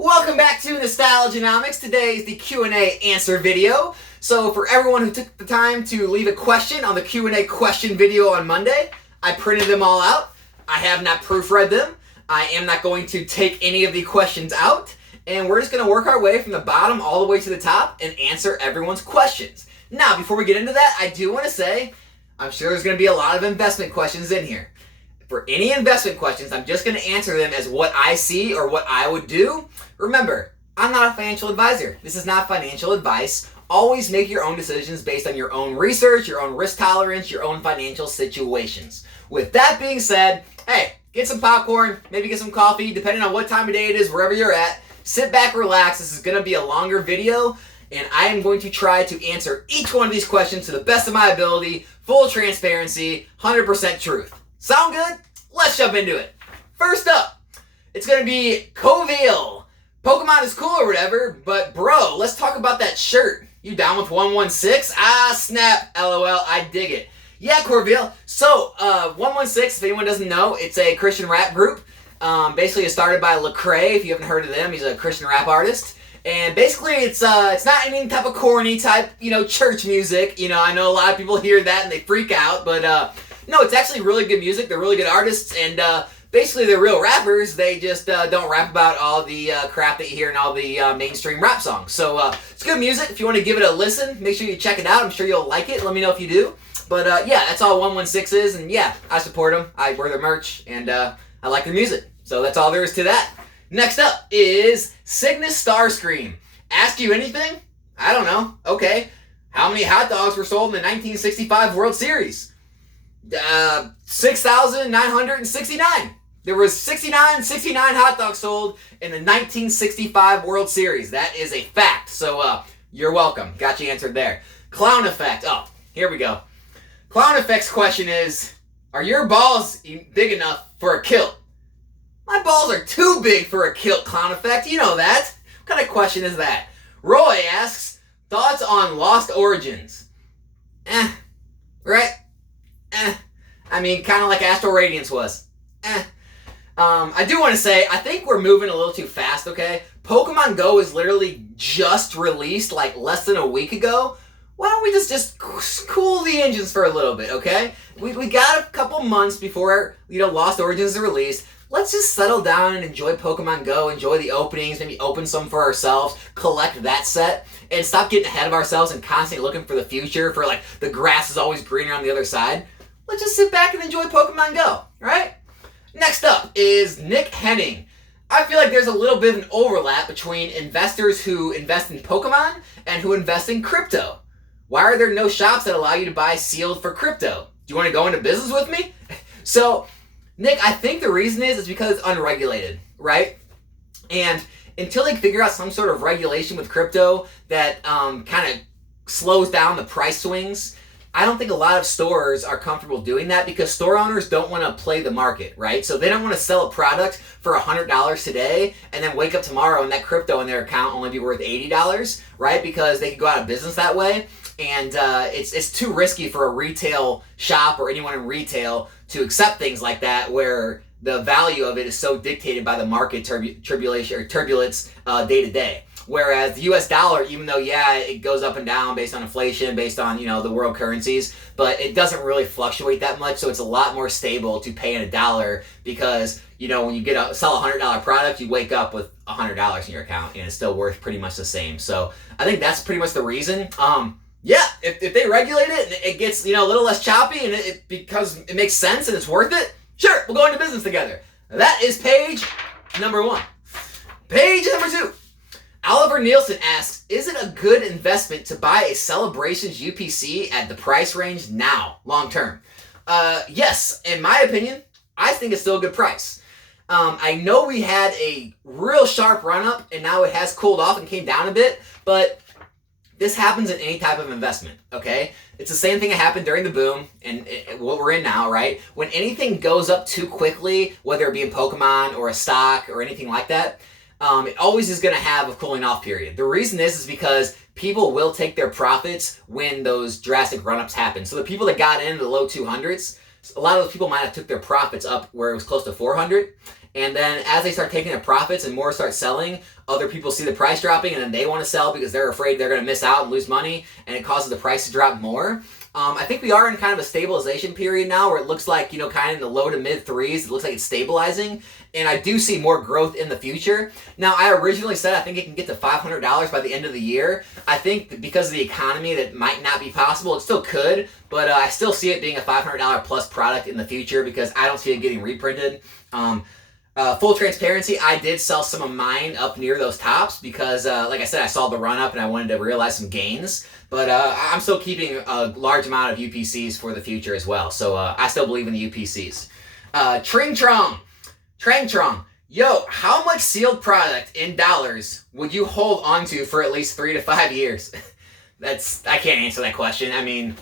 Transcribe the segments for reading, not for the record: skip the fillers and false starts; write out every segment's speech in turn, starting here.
Welcome back to Nostalgianomics. Today is the Q&A answer video. So for everyone who took the time to leave a question on the Q&A question video on Monday, I printed them all out. I have not proofread them. I am not going to take any of the questions out. And we're just going to work our way from the bottom all the way to the top and answer everyone's questions. Now, before we get into that, I do want to say, I'm sure there's going to be a lot of investment questions in here. For any investment questions, I'm just going to answer them as what I see or what I would do. Remember, I'm not a financial advisor. This is not financial advice. Always make your own decisions based on your own research, your own risk tolerance, your own financial situations. With that being said, hey, get some popcorn, maybe get some coffee, depending on what time of day it is, wherever you're at. Sit back, relax. This is going to be a longer video, and I am going to try to answer each one of these questions to the best of my ability, full transparency, 100% truth. Sound good? Let's jump into it. First up, it's going to be Coville. Pokemon is cool or whatever, but bro, let's talk about that shirt. You down with 116? Ah, snap. LOL, I dig it. Yeah, Corville. So, 116, if anyone doesn't know, it's a Christian rap group. Basically, it's started by Lecrae. If you haven't heard of them, he's a Christian rap artist. And basically, it's not any type of corny type, church music. I know a lot of people hear that and they freak out, but no, it's actually really good music. They're really good artists, and basically they're real rappers. They just don't rap about all the crap that you hear in all the mainstream rap songs. So it's good music. If you want to give it a listen, make sure you check it out. I'm sure you'll like it. Let me know if you do. But yeah, that's all 116 is, and yeah, I support them. I wear their merch, and I like their music. So that's all there is to that. Next up is Cygnus Starscream. Ask you anything? I don't know. Okay. How many hot dogs were sold in the 1965 World Series? 6,969. There was 69 hot dogs sold in the 1965 World Series. That is a fact. So, you're welcome. Got you answered there. Clown Effect. Oh, here we go. Clown Effect's question is, are your balls big enough for a kilt? My balls are too big for a kilt, Clown Effect. You know that. What kind of question is that? Roy asks, thoughts on Lost Origins? Right? I mean, kind of like Astral Radiance was. I do want to say, I think we're moving a little too fast, okay? Pokemon Go is literally just released like less than a week ago. Why don't we just cool the engines for a little bit, okay? We got a couple months before, Lost Origins is released. Let's just settle down and enjoy Pokemon Go, enjoy the openings, maybe open some for ourselves, collect that set, and stop getting ahead of ourselves and constantly looking for the future, for like the grass is always greener on the other side. Let's just sit back and enjoy Pokemon Go, right? Next up is Nick Henning. I feel like there's a little bit of an overlap between investors who invest in Pokemon and who invest in crypto. Why are there no shops that allow you to buy sealed for crypto? Do you want to go into business with me? So, Nick, I think the reason is because it's unregulated, right? And until they figure out some sort of regulation with crypto that kind of slows down the price swings, I don't think a lot of stores are comfortable doing that because store owners don't want to play the market, right? So they don't want to sell a product for $100 today and then wake up tomorrow and that crypto in their account only be worth $80, right? Because they could go out of business that way. And it's too risky for a retail shop or anyone in retail to accept things like that where the value of it is so dictated by the market turbulence day to day. Whereas the US dollar, even though, yeah, it goes up and down based on inflation, based on, the world currencies, but it doesn't really fluctuate that much, so it's a lot more stable to pay in a dollar because, when you sell a $100 product, you wake up with $100 in your account and it's still worth pretty much the same. So I think that's pretty much the reason. Yeah, if they regulate it and it gets, a little less choppy and because it makes sense and it's worth it, sure, we'll go into business together. That is page number 1. Page number 2. Oliver Nielsen asks, is it a good investment to buy a Celebrations UPC at the price range now, long term? Yes, in my opinion, I think it's still a good price. I know we had a real sharp run up and now it has cooled off and came down a bit, but this happens in any type of investment, okay? It's the same thing that happened during the boom and what we're in now, right? When anything goes up too quickly, whether it be in Pokemon or a stock or anything like that, it always is going to have a cooling off period. The reason is because people will take their profits when those drastic run-ups happen. So the people that got into the low 200s, a lot of those people might have took their profits up where it was close to 400, And then as they start taking the profits and more start selling, other people see the price dropping and then they want to sell because they're afraid they're going to miss out and lose money, and it causes the price to drop more. I think we are in kind of a stabilization period now where it looks like, kind of in the low to mid threes. It looks like it's stabilizing. And I do see more growth in the future. Now, I originally said I think it can get to $500 by the end of the year. I think because of the economy that might not be possible. It still could, but I still see it being a $500 plus product in the future because I don't see it getting reprinted. Full transparency, I did sell some of mine up near those tops because, like I said, I saw the run up and I wanted to realize some gains. But I'm still keeping a large amount of UPCs for the future as well. So I still believe in the UPCs. Trang, yo, how much sealed product in dollars would you hold onto for at least 3 to 5 years? I can't answer that question. I mean,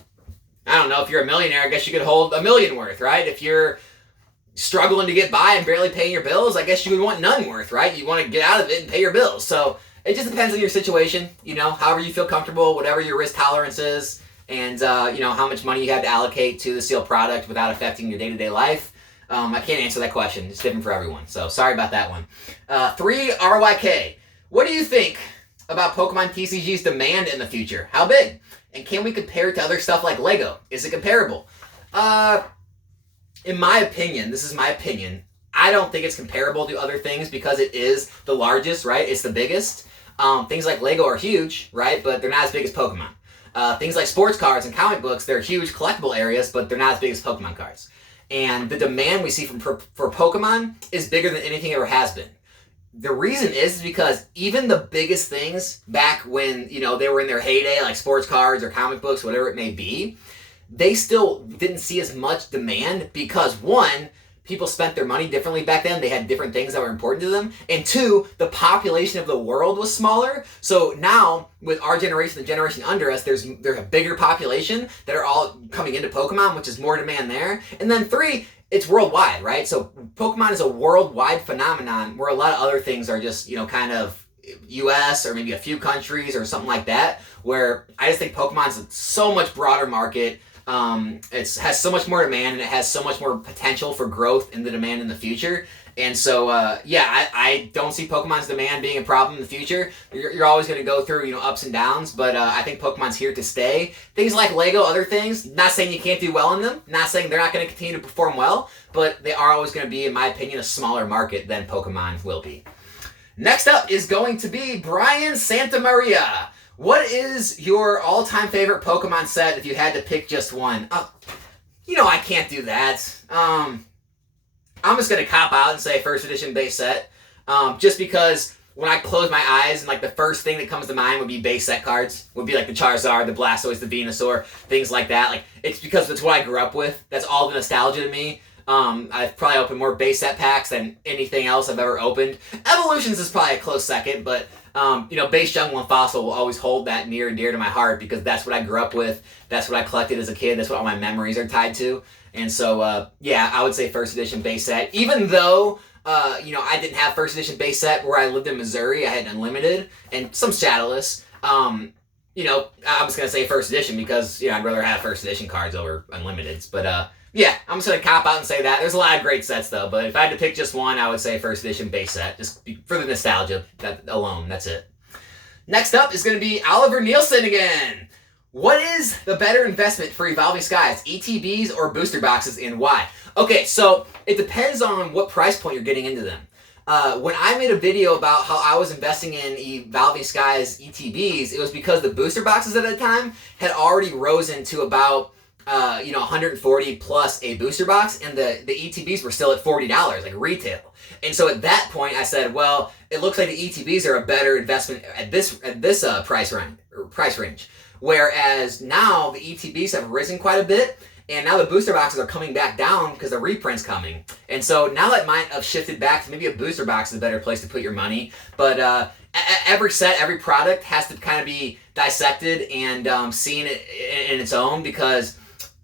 I don't know. If you're a millionaire, I guess you could hold $1 million worth, right? If you're struggling to get by and barely paying your bills, I guess you would want none worth, right? You want to get out of it and pay your bills. So it just depends on your situation, however you feel comfortable, whatever your risk tolerance is, and, how much money you have to allocate to the sealed product without affecting your day-to-day life. I can't answer that question. It's different for everyone. So sorry about that one. 3 RYK. What do you think about Pokemon TCG's demand in the future? How big? And can we compare it to other stuff like Lego? Is it comparable? In my opinion, this is my opinion, I don't think it's comparable to other things because it is the largest, right? It's the biggest. Things like Lego are huge, right? But they're not as big as Pokemon. Things like sports cards and comic books, they're huge collectible areas, but they're not as big as Pokemon cards. And the demand we see for Pokemon is bigger than anything ever has been. The reason is because even the biggest things back when, they were in their heyday, like sports cards or comic books, whatever it may be, they still didn't see as much demand because, one, people spent their money differently back then. They had different things that were important to them. And 2, the population of the world was smaller. So now, with our generation, the generation under us, there's a bigger population that are all coming into Pokemon, which is more demand there. And then 3, it's worldwide, right? So Pokemon is a worldwide phenomenon where a lot of other things are just, kind of US or maybe a few countries or something like that, where I just think Pokemon's a so much broader market. It has so much more demand and it has so much more potential for growth in the demand in the future. And so, I don't see Pokemon's demand being a problem in the future. You're always going to go through, ups and downs, but I think Pokemon's here to stay. Things like Lego, other things, not saying you can't do well in them, not saying they're not going to continue to perform well, but they are always going to be, in my opinion, a smaller market than Pokemon will be. Next up is going to be Brian Santamaria. What is your all-time favorite Pokemon set if you had to pick just one? I can't do that. I'm just going to cop out and say first edition base set. Just because when I close my eyes and the first thing that comes to mind would be base set cards. Would be the Charizard, the Blastoise, the Venusaur, things like that. It's because that's what I grew up with. That's all the nostalgia to me. I've probably opened more base set packs than anything else I've ever opened. Evolutions is probably a close second, but base jungle and fossil will always hold that near and dear to my heart because that's what I grew up with. That's what I collected as a kid. That's what all my memories are tied to. And so, I would say first edition base set. Even though, I didn't have first edition base set where I lived in Missouri. I had unlimited and some shadowless. I'm just going to say first edition because, I'd rather have first edition cards over unlimiteds. But, I'm just going to cop out and say that. There's a lot of great sets, though. But if I had to pick just one, I would say first edition base set. Just for the nostalgia alone. That's it. Next up is going to be Oliver Nielsen again. What is the better investment for Evolving Skies, ETBs or booster boxes, and why? Okay, so it depends on what price point you're getting into them. When I made a video about how I was investing in Evolving Skies ETBs, it was because the booster boxes at the time had already risen to about 140 plus a booster box, and the ETBs were still at $40, retail. And so at that point, I said, well, it looks like the ETBs are a better investment at this price range. Whereas now the ETBs have risen quite a bit, and now the booster boxes are coming back down because the reprint's coming. And so now that might have shifted back to maybe a booster box is a better place to put your money. But every set, every product has to kind of be dissected and seen in its own because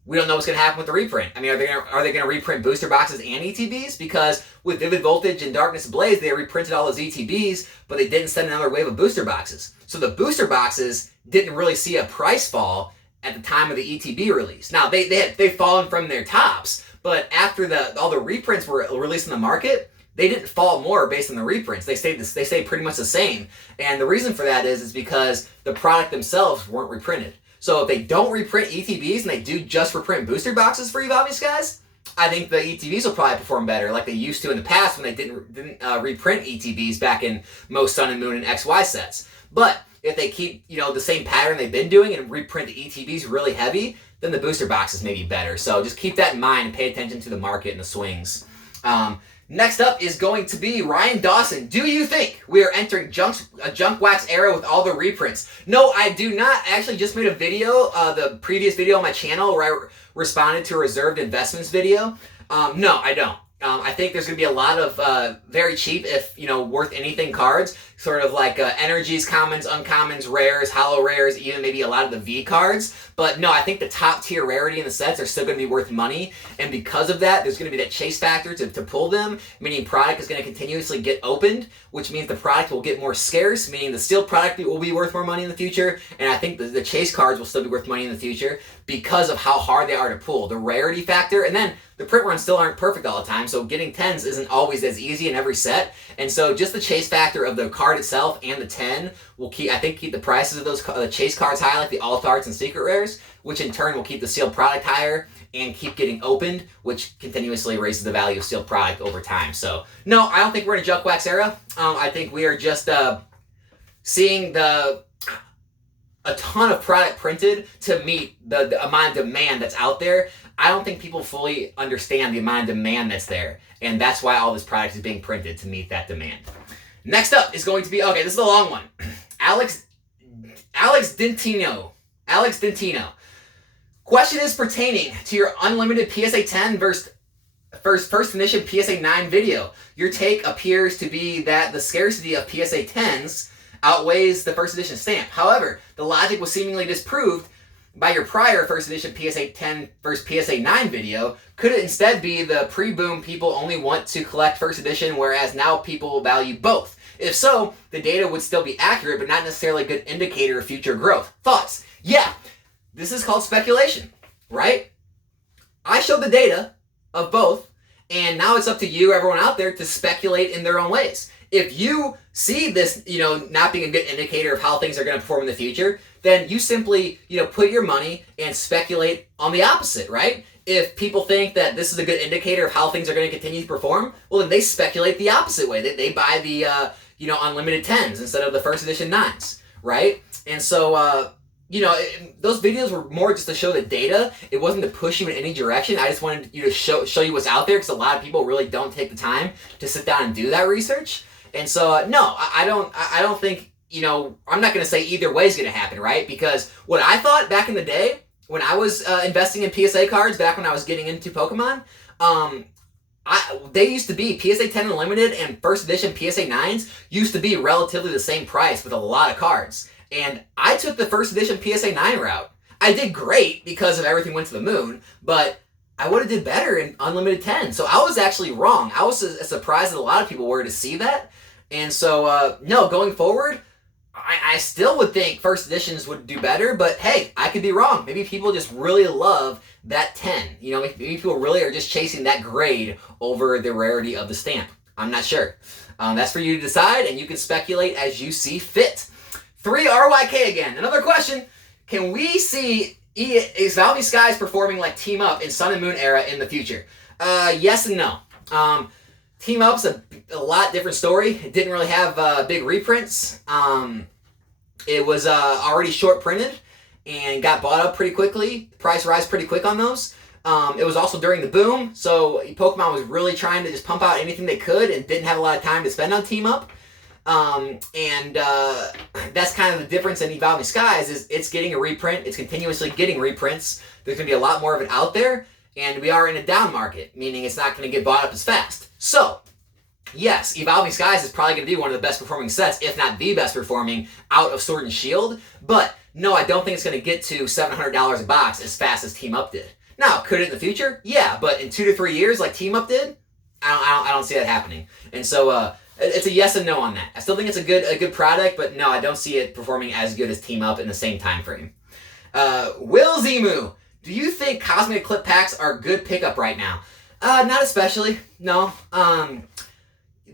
we don't know what's going to happen with the reprint. I mean, are they going to reprint booster boxes and ETBs? Because with Vivid Voltage and Darkness Ablaze, they reprinted all those ETBs, but they didn't send another wave of booster boxes. So the booster boxes didn't really see a price fall at the time of the ETB release. Now, they've fallen from their tops, but after all the reprints were released in the market, they didn't fall more based on the reprints. They stayed pretty much the same. And the reason for that is because the product themselves weren't reprinted. So if they don't reprint ETBs and they do just reprint booster boxes for Evolving Skies, I think the ETBs will probably perform better like they used to in the past when they didn't reprint ETBs back in most Sun and Moon and XY sets. But if they keep, the same pattern they've been doing and reprint the ETBs really heavy, then the booster boxes may be better. So just keep that in mind and pay attention to the market and the swings. Next up is going to be Ryan Dawson. Do you think we are entering a junk wax era with all the reprints? No, I do not. I actually just made a video, the previous video on my channel where I responded to a reserved investments video. No, I don't. I think there's going to be a lot of very cheap, if worth anything cards, sort of like energies, commons, uncommons, rares, holo rares, even maybe a lot of the V cards. But no, I think the top tier rarity in the sets are still going to be worth money, and because of that, there's going to be that chase factor to pull them, meaning product is going to continuously get opened, which means the product will get more scarce, meaning the sealed product will be worth more money in the future, and I think the chase cards will still be worth money in the future because of how hard they are to pull. The rarity factor, and then the print runs still aren't perfect all the time, so getting 10s isn't always as easy in every set, and so just the chase factor of the card itself and the 10 will keep the prices of those chase cards high, like the alt arts and secret rares, which in turn will keep the sealed product higher and keep getting opened, which continuously raises the value of sealed product over time. So no, I don't think we're in a junk wax era. I think we are just seeing a ton of product printed to meet the amount of demand that's out there. I don't think people fully understand the amount of demand that's there, and that's why all this product is being printed, to meet that demand. Next up is going to be, okay, this is a long one. Alex Dentino. Question is pertaining to your unlimited PSA 10 versus first edition PSA 9 video. Your take appears to be that the scarcity of PSA 10s outweighs the first edition stamp. However, the logic was seemingly disproved by your prior first edition PSA 10 versus PSA 9 video. Could it instead be the pre-boom people only want to collect first edition, whereas now people value both? If so, the data would still be accurate, but not necessarily a good indicator of future growth. Thoughts? Yeah, this is called speculation, right? I showed the data of both, and now it's up to you, everyone out there, to speculate in their own ways. If you see this, not being a good indicator of how things are going to perform in the future, then you simply, put your money and speculate on the opposite, right? If people think that this is a good indicator of how things are going to continue to perform, well, then they speculate the opposite way. They buy the, unlimited 10s instead of the first edition 9s, right? And so, those videos were more just to show the data. It wasn't to push you in any direction. I just wanted you to show you what's out there, because a lot of people really don't take the time to sit down and do that research. And so, no, I don't think, I'm not going to say either way is going to happen, right? Because what I thought back in the day, when I was investing in PSA cards, back when I was getting into Pokemon, they used to be, PSA 10 Unlimited and first edition PSA 9s used to be relatively the same price with a lot of cards. And I took the first edition PSA 9 route. I did great because of everything went to the moon, but I would have did better in Unlimited 10. So I was actually wrong. I was as surprised as a lot of people were to see that. And so, no, going forward, I still would think first editions would do better, but hey, I could be wrong. Maybe people just really love that 10. Maybe people really are just chasing that grade over the rarity of the stamp. I'm not sure. That's for you to decide, and you can speculate as you see fit. 3RYK again. Another question. Can we see Evolving Skies performing like Team Up in Sun and Moon era in the future? Yes and no. Team Up's a lot different story. It didn't really have big reprints. It was already short printed and got bought up pretty quickly. Price rise pretty quick on those. It was also during the boom, so Pokemon was really trying to just pump out anything they could and didn't have a lot of time to spend on Team Up. That's kind of the difference in Evolving Skies, is it's getting a reprint. It's continuously getting reprints. There's going to be a lot more of it out there, and we are in a down market, meaning it's not going to get bought up as fast. So, yes, Evolving Skies is probably going to be one of the best performing sets, if not the best performing, out of Sword and Shield. But, no, I don't think it's going to get to $700 a box as fast as Team Up did. Now, could it in the future? Yeah, but in 2 to 3 years like Team Up did, I don't see that happening. And so, it's a yes and no on that. I still think it's a good product, but no, I don't see it performing as good as Team Up in the same time frame. Will Zimu, do you think Cosmic Clip packs are good pickup right now? Not especially, no.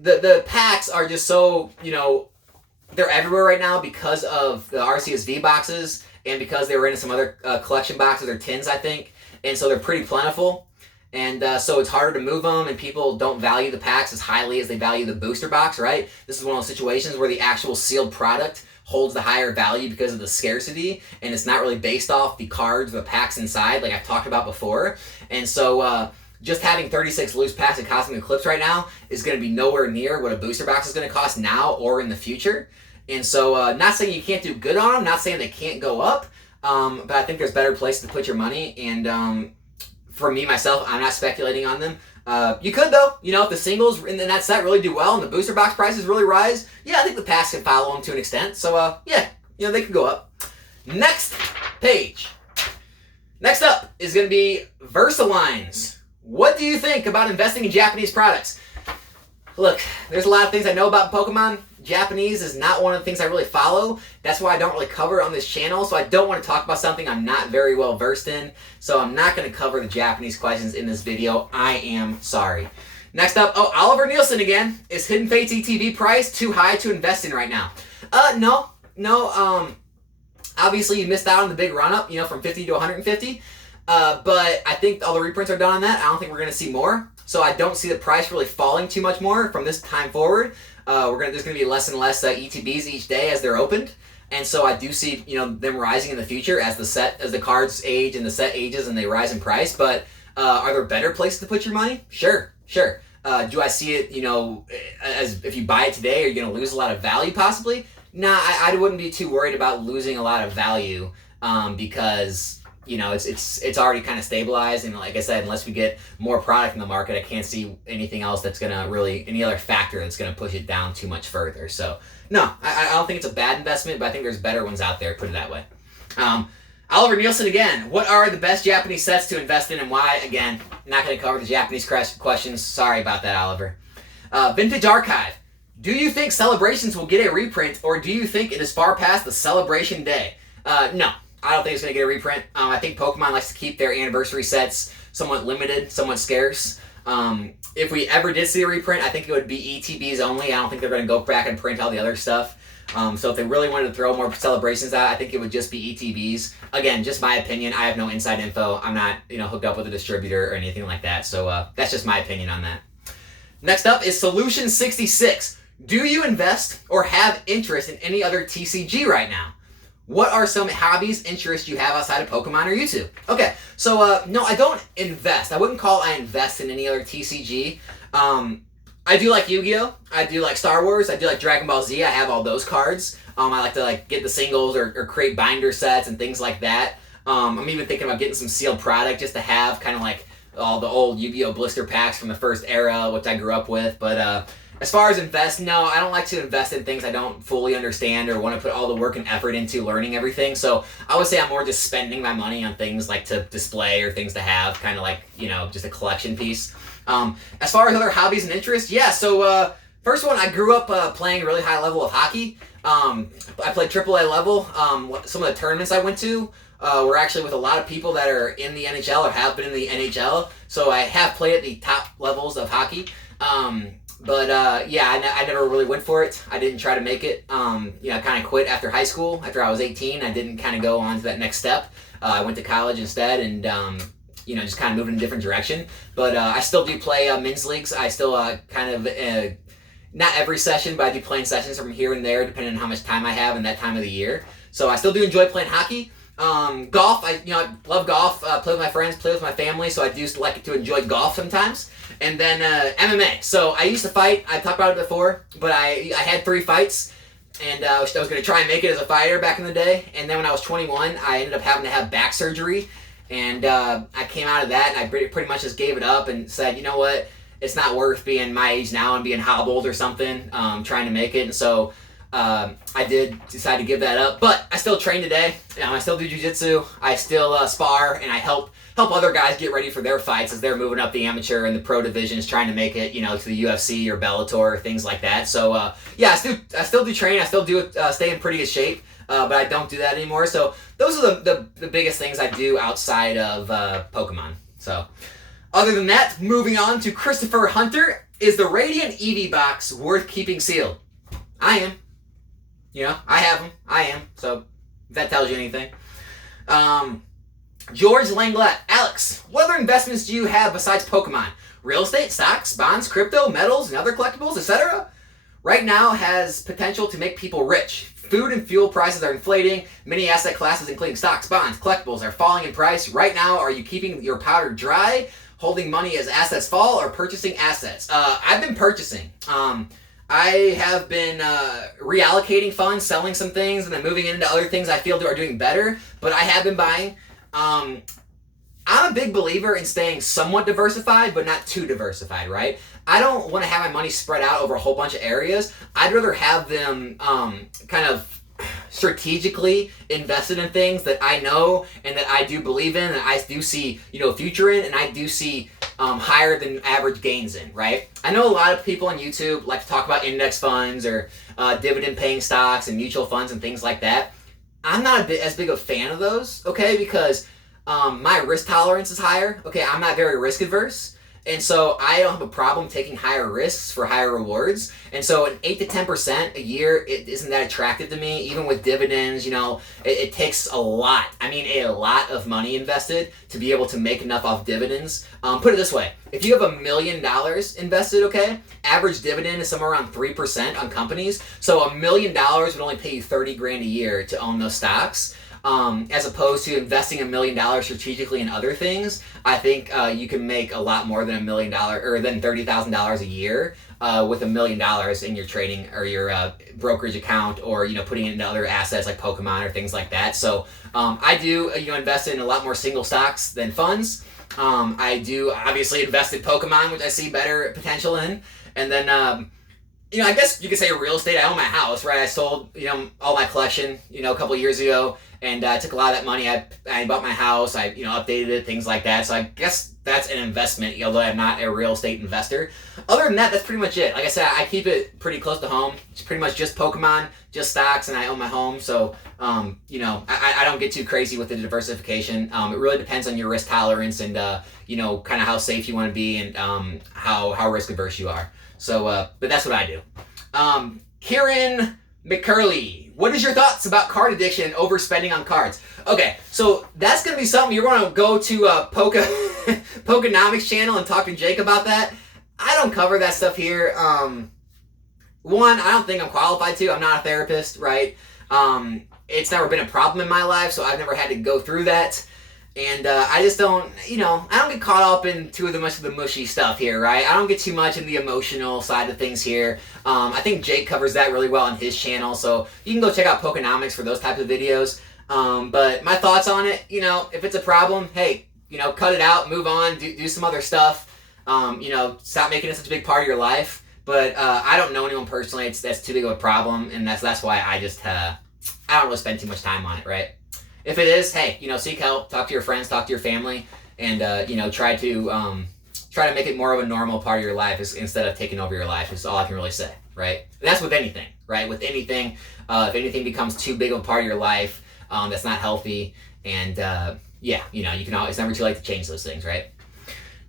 the packs are just so, they're everywhere right now because of the RCSV boxes and because they were in some other collection boxes or tins, I think. And so they're pretty plentiful. And so it's harder to move them, and people don't value the packs as highly as they value the booster box, right? This is one of those situations where the actual sealed product holds the higher value because of the scarcity, and it's not really based off the cards or the packs inside, like I've talked about before. And so just having 36 loose packs of Cosmic Eclipse right now is going to be nowhere near what a booster box is going to cost now or in the future. And so not saying you can't do good on them, not saying they can't go up, but I think there's better places to put your money. And for me, myself, I'm not speculating on them. You could, though. If the singles in that set really do well and the booster box prices really rise, yeah, I think the packs can follow them to an extent. So, yeah, they could go up. Next page. Next up is going to be Versalines. What do you think about investing in Japanese products? Look, there's a lot of things I know about Pokemon. Japanese is not one of the things I really follow. That's why I don't really cover it on this channel. So I don't want to talk about something I'm not very well versed in. So I'm not going to cover the Japanese questions in this video. I am sorry. Next up, Oliver Nielsen again. Is Hidden Fates ETB price too high to invest in right now? No. Obviously you missed out on the big run up, from 50 to 150. But I think all the reprints are done on that. I don't think we're going to see more. So I don't see the price really falling too much more from this time forward. There's going to be less and less ETBs each day as they're opened, and so I do see them rising in the future as the cards age and the set ages and they rise in price. But are there better places to put your money? Sure. Do I see it as if you buy it today, are you going to lose a lot of value possibly? Nah, I wouldn't be too worried about losing a lot of value because it's already kind of stabilized, and like I said, unless we get more product in the market, I can't see anything else that's gonna any other factor that's gonna push it down too much further. So no, I don't think it's a bad investment, but I think there's better ones out there, put it that way. Oliver Nielsen again, what are the best Japanese sets to invest in and why? Again, not gonna cover the Japanese questions, sorry about that, Oliver. Vintage Archive, do you think Celebrations will get a reprint, or do you think it is far past the celebration day? No. I don't think it's going to get a reprint. I think Pokemon likes to keep their anniversary sets somewhat limited, somewhat scarce. If we ever did see a reprint, I think it would be ETBs only. I don't think they're going to go back and print all the other stuff. So if they really wanted to throw more Celebrations out, I think it would just be ETBs. Again, just my opinion. I have no inside info. I'm not hooked up with a distributor or anything like that. So that's just my opinion on that. Next up is Solution 66. Do you invest or have interest in any other TCG right now? What are some hobbies, interests you have outside of Pokemon or YouTube? Okay, so no, I don't invest. I wouldn't call I invest in any other TCG. I do like Yu-Gi-Oh! I do like Star Wars. I do like Dragon Ball Z. I have all those cards. I like to get the singles or create binder sets and things like that. I'm even thinking about getting some sealed product just to have kind of like all the old Yu-Gi-Oh! Blister packs from the first era, which I grew up with. But as far as invest, no, I don't like to invest in things I don't fully understand or want to put all the work and effort into learning everything. So I would say I'm more just spending my money on things like to display or things to have, kind of like, just a collection piece. As far as other hobbies and interests, yeah, so first one, I grew up playing a really high level of hockey. I played AAA level. Some of the tournaments I went to were actually with a lot of people that are in the NHL or have been in the NHL. So I have played at the top levels of hockey. But I never really went for it. I didn't try to make it. I kind of quit after high school. After I was 18, I didn't kind of go on to that next step. I went to college instead and, just kind of moved in a different direction. But I still do play men's leagues. I still not every session, but I do playing sessions from here and there depending on how much time I have in that time of the year. So I still do enjoy playing hockey. Golf, I love golf, play with my friends, play with my family, so I do like to enjoy golf sometimes. And then MMA. So I used to fight. I talked about it before, but I had 3 fights, and I was going to try and make it as a fighter back in the day. And then when I was 21, I ended up having to have back surgery, and I came out of that, and I pretty much just gave it up and said, you know what, it's not worth being my age now and being hobbled or something, trying to make it. And so I did decide to give that up, but I still train today. I still do jiu-jitsu. I still spar, and I help other guys get ready for their fights as they're moving up the amateur and the pro divisions, trying to make it, to the UFC or Bellator or things like that. So I still do train. I still do stay in pretty good shape, but I don't do that anymore. So those are the biggest things I do outside of Pokemon. So other than that, moving on to Christopher Hunter. is the Radiant Eevee box worth keeping sealed? I am. You know, I have them. I am. So, if that tells you anything. George Langlet. Alex, what other investments do you have besides Pokemon? Real estate, stocks, bonds, crypto, metals, and other collectibles, etc.? Right now has potential to make people rich. Food and fuel prices are inflating. Many asset classes, including stocks, bonds, collectibles, are falling in price. Right now, are you keeping your powder dry, holding money as assets fall, or purchasing assets? I've been purchasing. I have been reallocating funds, selling some things, and then moving into other things I feel are doing better. But I have been buying. I'm a big believer in staying somewhat diversified, but not too diversified, right? I don't want to have my money spread out over a whole bunch of areas. I'd rather have them kind of strategically invested in things that I know and that I do believe in, and I do see, future in, and I do see higher than average gains in, right? I know a lot of people on YouTube like to talk about index funds or dividend-paying stocks and mutual funds and things like that. I'm not as big a fan of those, okay, because my risk tolerance is higher. Okay, I'm not very risk adverse. And so I don't have a problem taking higher risks for higher rewards. And so an 8 to 10% a year, it isn't that attractive to me. Even with dividends, it takes a lot. I mean, a lot of money invested to be able to make enough off dividends. Put it this way. If you have $1 million invested, okay, average dividend is somewhere around 3% on companies. So $1 million would only pay you 30 grand a year to own those stocks. As opposed to investing $1 million strategically in other things. I think you can make a lot more than $1 million or than $30,000 a year with $1 million in your trading or your brokerage account, or putting it into other assets like Pokemon or things like that. So I do invest in a lot more single stocks than funds. I do obviously invest in Pokemon, which I see better potential in, and then I guess you could say real estate. I own my house, right? I sold all my collection a couple of years ago. And I took a lot of that money. I bought my house. I updated it, things like that. So I guess that's an investment, although I'm not a real estate investor. Other than that, that's pretty much it. Like I said, I keep it pretty close to home. It's pretty much just Pokemon, just stocks, and I own my home. So I don't get too crazy with the diversification. It really depends on your risk tolerance and kind of how safe you want to be and how risk averse you are. So but that's what I do. Kieran McCurley. What is your thoughts about card addiction and overspending on cards? Okay, so that's going to be something you're going to go to Pokenomics channel and talk to Jake about that. I don't cover that stuff here. One, I don't think I'm qualified to. I'm not a therapist, right? It's never been a problem in my life, so I've never had to go through that. And I just don't, I don't get caught up in much of the mushy stuff here, right? I don't get too much in the emotional side of things here. I think Jake covers that really well on his channel, so you can go check out Pokenomics for those types of videos. But my thoughts on it, if it's a problem, hey, cut it out, move on, do some other stuff. Stop making it such a big part of your life. But I don't know anyone personally that's too big of a problem, and that's why I just I don't really spend too much time on it, right? If it is, hey, seek help, talk to your friends, talk to your family, and try to make it more of a normal part of your life instead of taking over your life. Is all I can really say, right? And that's with anything, right? With anything, if anything becomes too big of a part of your life, that's not healthy, and you can always, it's never too late to change those things, right?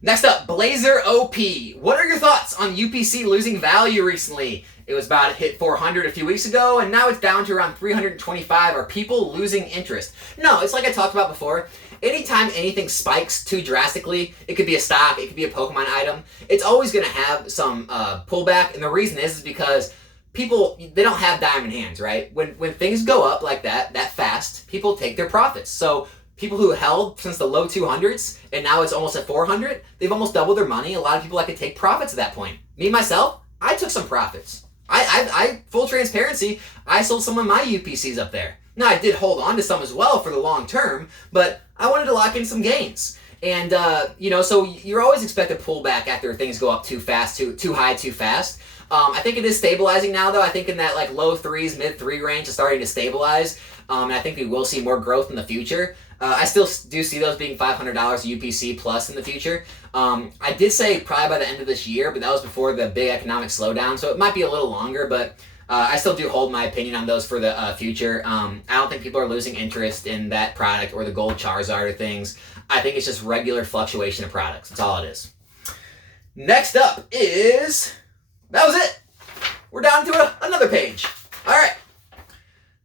Next up, Blazer OP. What are your thoughts on UPC losing value recently? It was about hit 400 a few weeks ago, and now it's down to around 325. Are people losing interest? No, it's like I talked about before. Anytime anything spikes too drastically, it could be a stock, it could be a Pokemon item, it's always going to have some pullback, and the reason is because people, they don't have diamond hands, right? When things go up like that fast, people take their profits. So people who held since the low 200s, and now it's almost at 400, they've almost doubled their money. A lot of people like to take profits at that point. Me, myself, I took some profits. I full transparency, I sold some of my UPCs up there. Now, I did hold on to some as well for the long term, but I wanted to lock in some gains. And, so you're always expected to pull back after things go up too fast, too high, too fast. I think it is stabilizing now, though. I think in that low threes, mid three range is starting to stabilize. And I think we will see more growth in the future. I still do see those being $500 UPC plus in the future. I did say probably by the end of this year, but that was before the big economic slowdown, so it might be a little longer, but I still do hold my opinion on those for the future. I don't think people are losing interest in that product or the gold Charizard or things. I think it's just regular fluctuation of products. That's all it is. Next up is, that was it. We're down to another page. All right.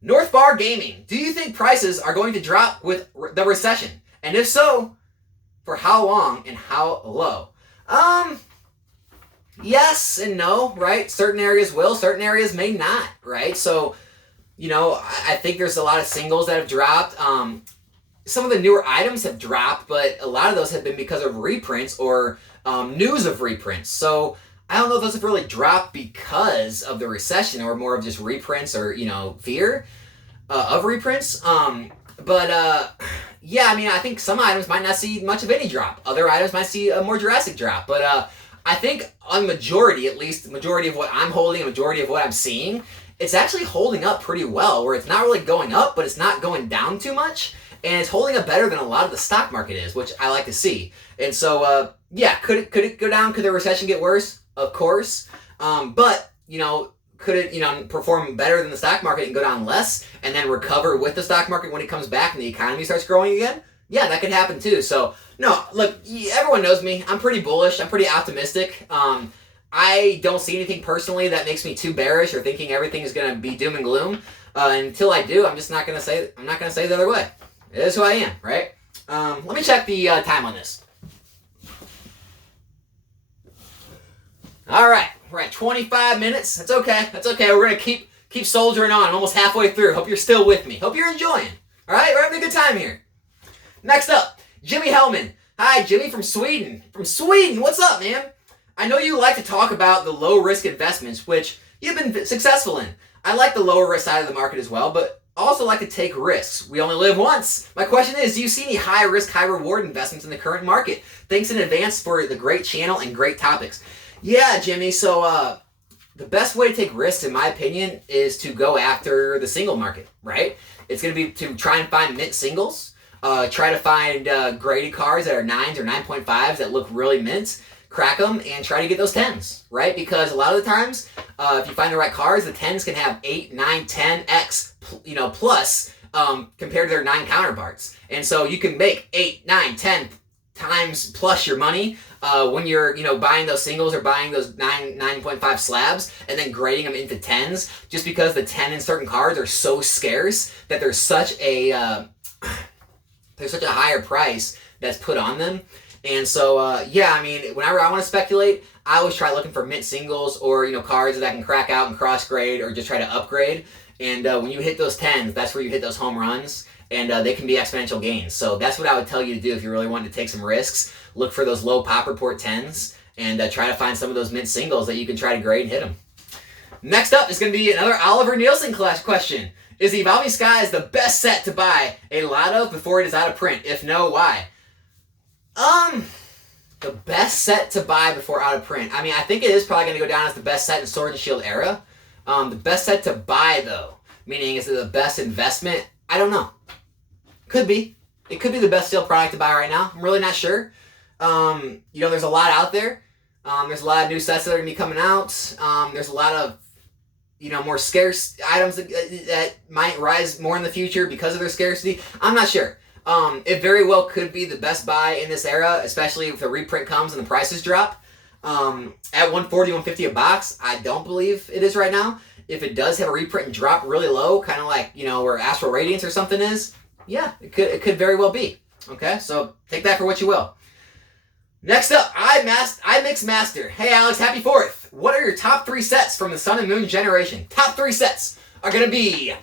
North Bar Gaming. Do you think prices are going to drop with the recession? And if so, for how long and how low? Yes and no, right? Certain areas will, certain areas may not, right? So, you know, I think there's a lot of singles that have dropped. Some of the newer items have dropped, but a lot of those have been because of reprints or news of reprints. So I don't know if those have really dropped because of the recession or more of just reprints or, you know, fear of reprints. Yeah, I mean, I think some items might not see much of any drop. Other items might see a more drastic drop. But I think on majority, at least the majority of what I'm holding, a majority of what I'm seeing, it's actually holding up pretty well, where it's not really going up, but it's not going down too much. And it's holding up better than a lot of the stock market is, which I like to see. And so, yeah, could it go down? Could the recession get worse? Of course. But, you know, could it, you know, perform better than the stock market and go down less and then recover with the stock market when it comes back and the economy starts growing again? Yeah, that could happen too. So, no, look, everyone knows me. I'm pretty bullish. I'm pretty optimistic. I don't see anything personally that makes me too bearish or thinking everything is going to be doom and gloom. Until I do, I'm not going to say the other way. It is who I am, right? Let me check the time on this. All right, we're at 25 minutes. That's okay. That's okay. We're gonna keep soldiering on. I'm almost halfway through. Hope you're still with me. Hope you're enjoying. All right, we're having a good time here. Next up, Jimmy Hellman. Hi, Jimmy from Sweden. From Sweden, what's up, man? I know you like to talk about the low risk investments, which you've been successful in. I like the lower risk side of the market as well, but also like to take risks. We only live once. My question is, do you see any high risk, high reward investments in the current market? Thanks in advance for the great channel and great topics. Yeah, Jimmy, so the best way to take risks, in my opinion, is to go after the single market, right? It's going to be to try and find mint singles, try to find graded cards that are 9s or 9.5s that look really mint, crack them, and try to get those 10s, right? Because a lot of the times, if you find the right cards, the 10s can have 8, 9, 10x, you know, plus compared to their 9 counterparts. And so you can make 8, 9, 10 times plus your money when you're, you know, buying those singles or buying those 9.5 slabs and then grading them into 10s, just because the 10 in certain cards are so scarce that there's such a higher price that's put on them. And so, yeah, I mean, whenever I want to speculate, I always try looking for mint singles or, you know, cards that can crack out and cross grade or just try to upgrade. And when you hit those 10s, that's where you hit those home runs. And they can be exponential gains. So that's what I would tell you to do if you really wanted to take some risks. Look for those low pop report 10s and try to find some of those mint singles that you can try to grade and hit them. Next up is going to be another Oliver Nielsen question. Is the Evolving Skies the best set to buy a lot of before it is out of print? If no, why? The best set to buy before out of print. I mean, I think it is probably going to go down as the best set in Sword and Shield era. The best set to buy, though, meaning is it the best investment? I don't know. Could be. It could be the best sealed product to buy right now. I'm really not sure. You know, there's a lot out there. There's a lot of new sets that are going to be coming out. There's a lot of, you know, more scarce items that might rise more in the future because of their scarcity. I'm not sure. It very well could be the best buy in this era, especially if the reprint comes and the prices drop. At $140, $150 a box, I don't believe it is right now. If it does have a reprint and drop really low, kind of like, you know, where Astral Radiance or something is, yeah, it could very well be. Okay, so take that for what you will. Next up, iMix Master. Hey Alex, happy 4th. What are your top 3 sets from the Sun and Moon generation? Top 3 sets are going to be,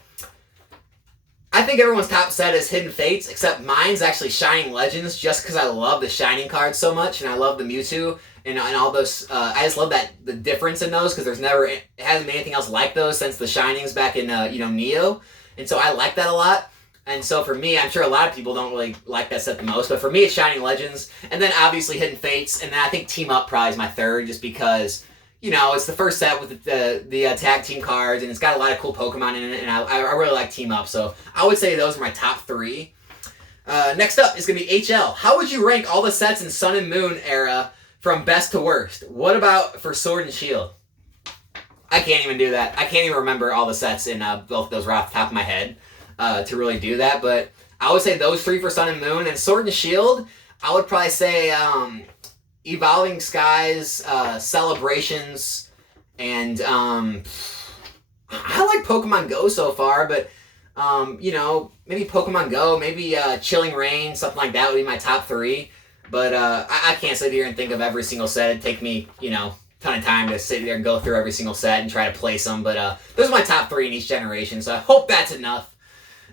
I think everyone's top set is Hidden Fates, except mine's actually Shining Legends, just because I love the Shining cards so much, and I love the Mewtwo, and all those, I just love the difference in those, because it hasn't been anything else like those since the Shinings back in, you know, Neo, and so I like that a lot. And so for me, I'm sure a lot of people don't really like that set the most, but for me it's Shining Legends, and then obviously Hidden Fates, and then I think Team Up probably is my third, just because, you know, it's the first set with the tag team cards, and it's got a lot of cool Pokemon in it, and I really like Team Up, so I would say those are my top 3. Next up is going to be HL. How would you rank all the sets in Sun and Moon era from best to worst? What about for Sword and Shield? I can't even do that. I can't even remember all the sets in both of those right off the top of my head. To really do that, but I would say those 3 for Sun and Moon, and Sword and Shield, I would probably say Evolving Skies, Celebrations, and I like Pokemon Go so far, but maybe Pokemon Go, maybe Chilling Reign, something like that would be my top 3. But I can't sit here and think of every single set. It'd take me, ton of time to sit there and go through every single set and try to place them. But those are my top 3 in each generation, so I hope that's enough.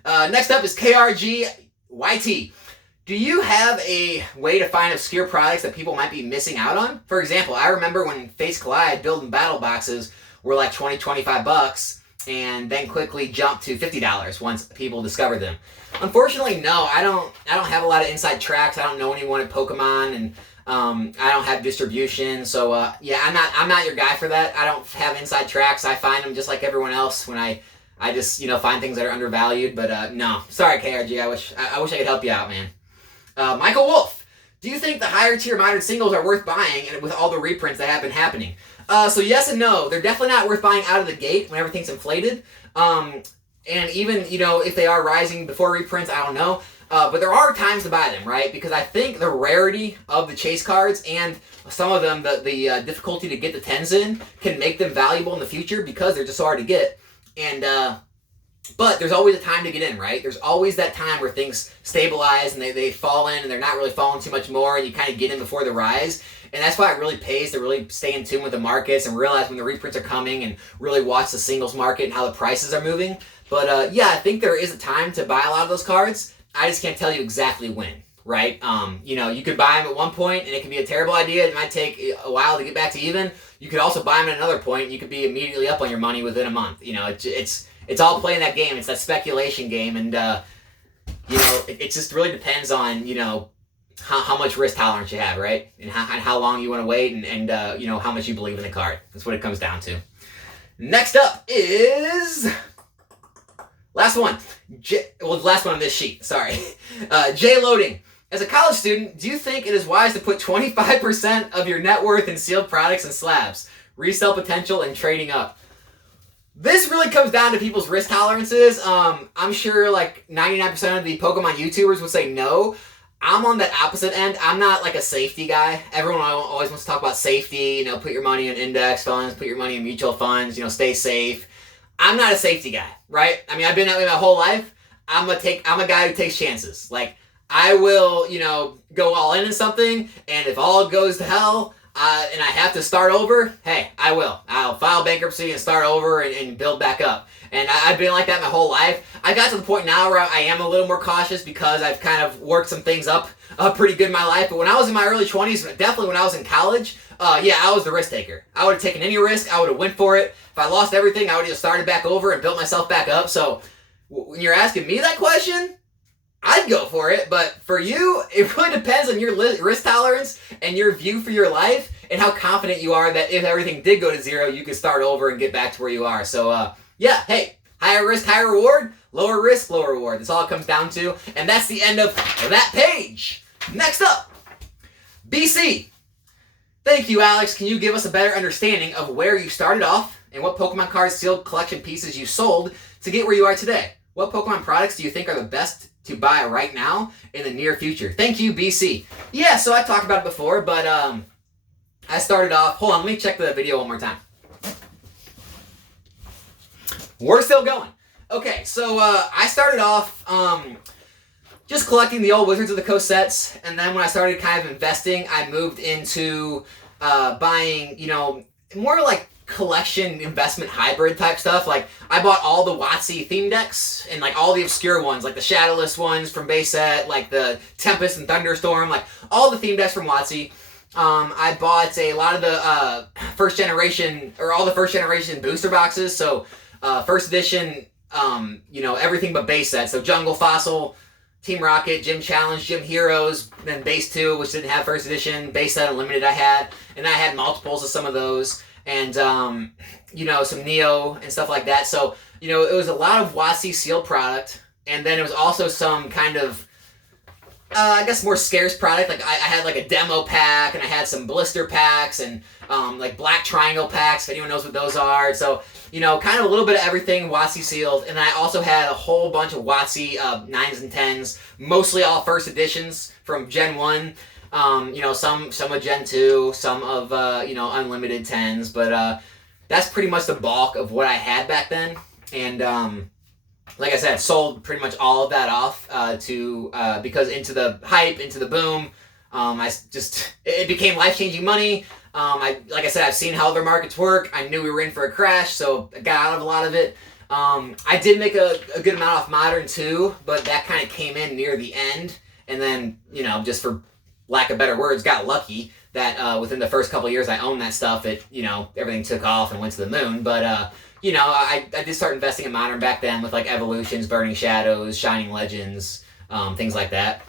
Next up is KRGYT. Do you have a way to find obscure products that people might be missing out on? For example, I remember when Face Collide building battle boxes were like $20-25, and then quickly jumped to $50 once people discovered them. Unfortunately, no, I don't have a lot of inside tracks. I don't know anyone at Pokemon, and I don't have distribution. So I'm not your guy for that. I don't have inside tracks. I find them just like everyone else when I just find things that are undervalued. But no, sorry KRG. I wish I could help you out, man. Michael Wolf, do you think the higher tier modern singles are worth buying with all the reprints that have been happening? So yes and no. They're definitely not worth buying out of the gate when everything's inflated. And even, if they are rising before reprints, I don't know. But there are times to buy them, right? Because I think the rarity of the chase cards and some of them, the difficulty to get the 10s in can make them valuable in the future because they're just so hard to get. And but there's always a time to get in, right? There's always that time where things stabilize and they fall in and they're not really falling too much more and you kind of get in before the rise. And that's why it really pays to really stay in tune with the markets and realize when the reprints are coming and really watch the singles market and how the prices are moving. But I think there is a time to buy a lot of those cards. I just can't tell you exactly when, right? You could buy them at one point and it could be a terrible idea. It might take a while to get back to even. You could also buy them at another point and you could be immediately up on your money within a month. It's all playing that game. It's that speculation game, and it just really depends on how much risk tolerance you have, right? And how long you want to wait, and how much you believe in the card. That's what it comes down to. Next up is last one. Last one on this sheet. Sorry, J Loading. As a college student, do you think it is wise to put 25% of your net worth in sealed products and slabs, resale potential, and trading up? This really comes down to people's risk tolerances. I'm sure like 99% of the Pokemon YouTubers would say no. I'm on that opposite end. I'm not like a safety guy. Everyone always wants to talk about safety, put your money in index funds, put your money in mutual funds, stay safe. I'm not a safety guy, right? I mean, I've been that way my whole life. I'm a guy who takes chances. Like, I will, go all in something, and if all goes to hell, and I have to start over, hey, I will. I'll file bankruptcy and start over and build back up. And I've been like that my whole life. I got to the point now where I am a little more cautious because I've kind of worked some things up pretty good in my life. But when I was in my early 20s, definitely when I was in college, I was the risk taker. I would have taken any risk. I would have went for it. If I lost everything, I would have just started back over and built myself back up. So when you're asking me that question, I'd go for it, but for you, it really depends on your risk tolerance and your view for your life and how confident you are that if everything did go to zero, you could start over and get back to where you are. So, hey, higher risk, higher reward, lower risk, lower reward. That's all it comes down to, and that's the end of that page. Next up, BC. Thank you, Alex. Can you give us a better understanding of where you started off and what Pokemon cards sealed collection pieces you sold to get where you are today? What Pokemon products do you think are the best to buy right now in the near future? Thank you, BC. Yeah, so I talked about it before, but I started off... Hold on, let me check the video one more time. We're still going. Okay, so I started off just collecting the old Wizards of the Coast sets, and then when I started kind of investing, I moved into buying, more like collection investment hybrid type stuff. Like I bought all the WotC theme decks and like all the obscure ones, like the Shadowless ones from base set, like the Tempest and Thunderstorm, like all the theme decks from WotC. I bought a lot of the first generation booster boxes. So first edition, everything but base set. So Jungle Fossil, Team Rocket, Gym Challenge, Gym Heroes, then base 2, which didn't have first edition, base set unlimited I had, and I had multiples of some of those. And, some Neo and stuff like that. So, it was a lot of WotC sealed product. And then it was also some kind of, I guess more scarce product. Like I had like a demo pack and I had some blister packs and like black triangle packs, if anyone knows what those are. So, kind of a little bit of everything WotC sealed. And I also had a whole bunch of WotC 9s and 10s, mostly all first editions from Gen 1. Some of Gen 2, some of, unlimited 10s, but that's pretty much the bulk of what I had back then. And like I said, sold pretty much all of that off because into the hype, into the boom, it became life-changing money. Like I said, I've seen how other markets work. I knew we were in for a crash, so I got out of a lot of it. I did make a good amount off Modern too, but that kind of came in near the end. And then, just for lack of better words, got lucky that within the first couple of years I owned that stuff, everything took off and went to the moon. But, I did start investing in Modern back then with like Evolutions, Burning Shadows, Shining Legends, things like that.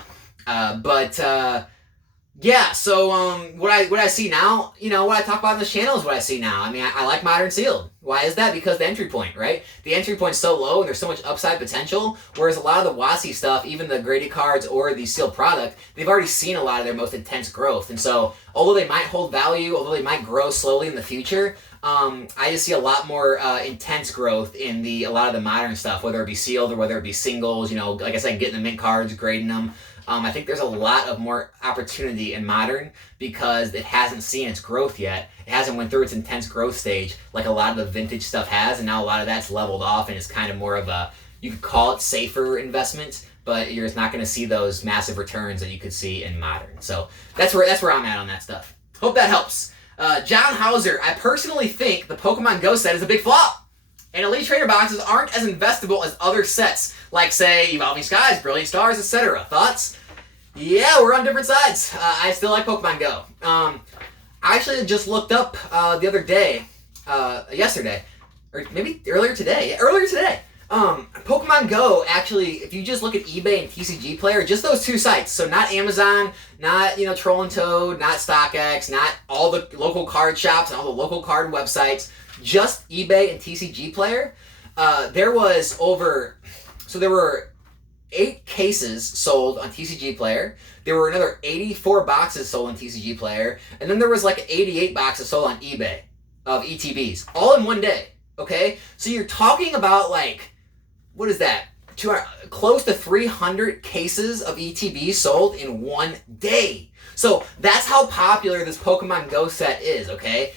Yeah, so what I see now, what I talk about on this channel is what I see now. I mean, I like Modern Sealed. Why is that? Because the entry point, right? The entry point's so low and there's so much upside potential, whereas a lot of the WotC stuff, even the graded cards or the sealed product, they've already seen a lot of their most intense growth. And so, although they might hold value, although they might grow slowly in the future, I just see a lot more intense growth in a lot of the Modern stuff, whether it be sealed or whether it be singles, like I said, getting the mint cards, grading them. I think there's a lot of more opportunity in Modern because it hasn't seen its growth yet. It hasn't went through its intense growth stage like a lot of the vintage stuff has, and now a lot of that's leveled off and it's kind of more of you could call it safer investment, but you're just not going to see those massive returns that you could see in Modern. So that's where I'm at on that stuff. Hope that helps. John Hauser, I personally think the Pokemon Go set is a big flop, and Elite Trainer boxes aren't as investable as other sets, like, say, Evolving Skies, Brilliant Stars, etc. Thoughts? Yeah, we're on different sides. I still like Pokemon Go. I actually just looked up the other day, yesterday, or maybe earlier today. Pokemon Go, actually, if you just look at eBay and TCG Player, just those two sites, so not Amazon, not, Troll and Toad, not StockX, not all the local card shops and all the local card websites, just eBay and TCG Player, there were 8 cases sold on TCG Player. There were another 84 boxes sold on TCG Player. And then there was like 88 boxes sold on eBay of ETBs. All in one day. Okay? So you're talking about what is that? Close to 300 cases of ETBs sold in one day. So that's how popular this Pokemon Go set is, okay?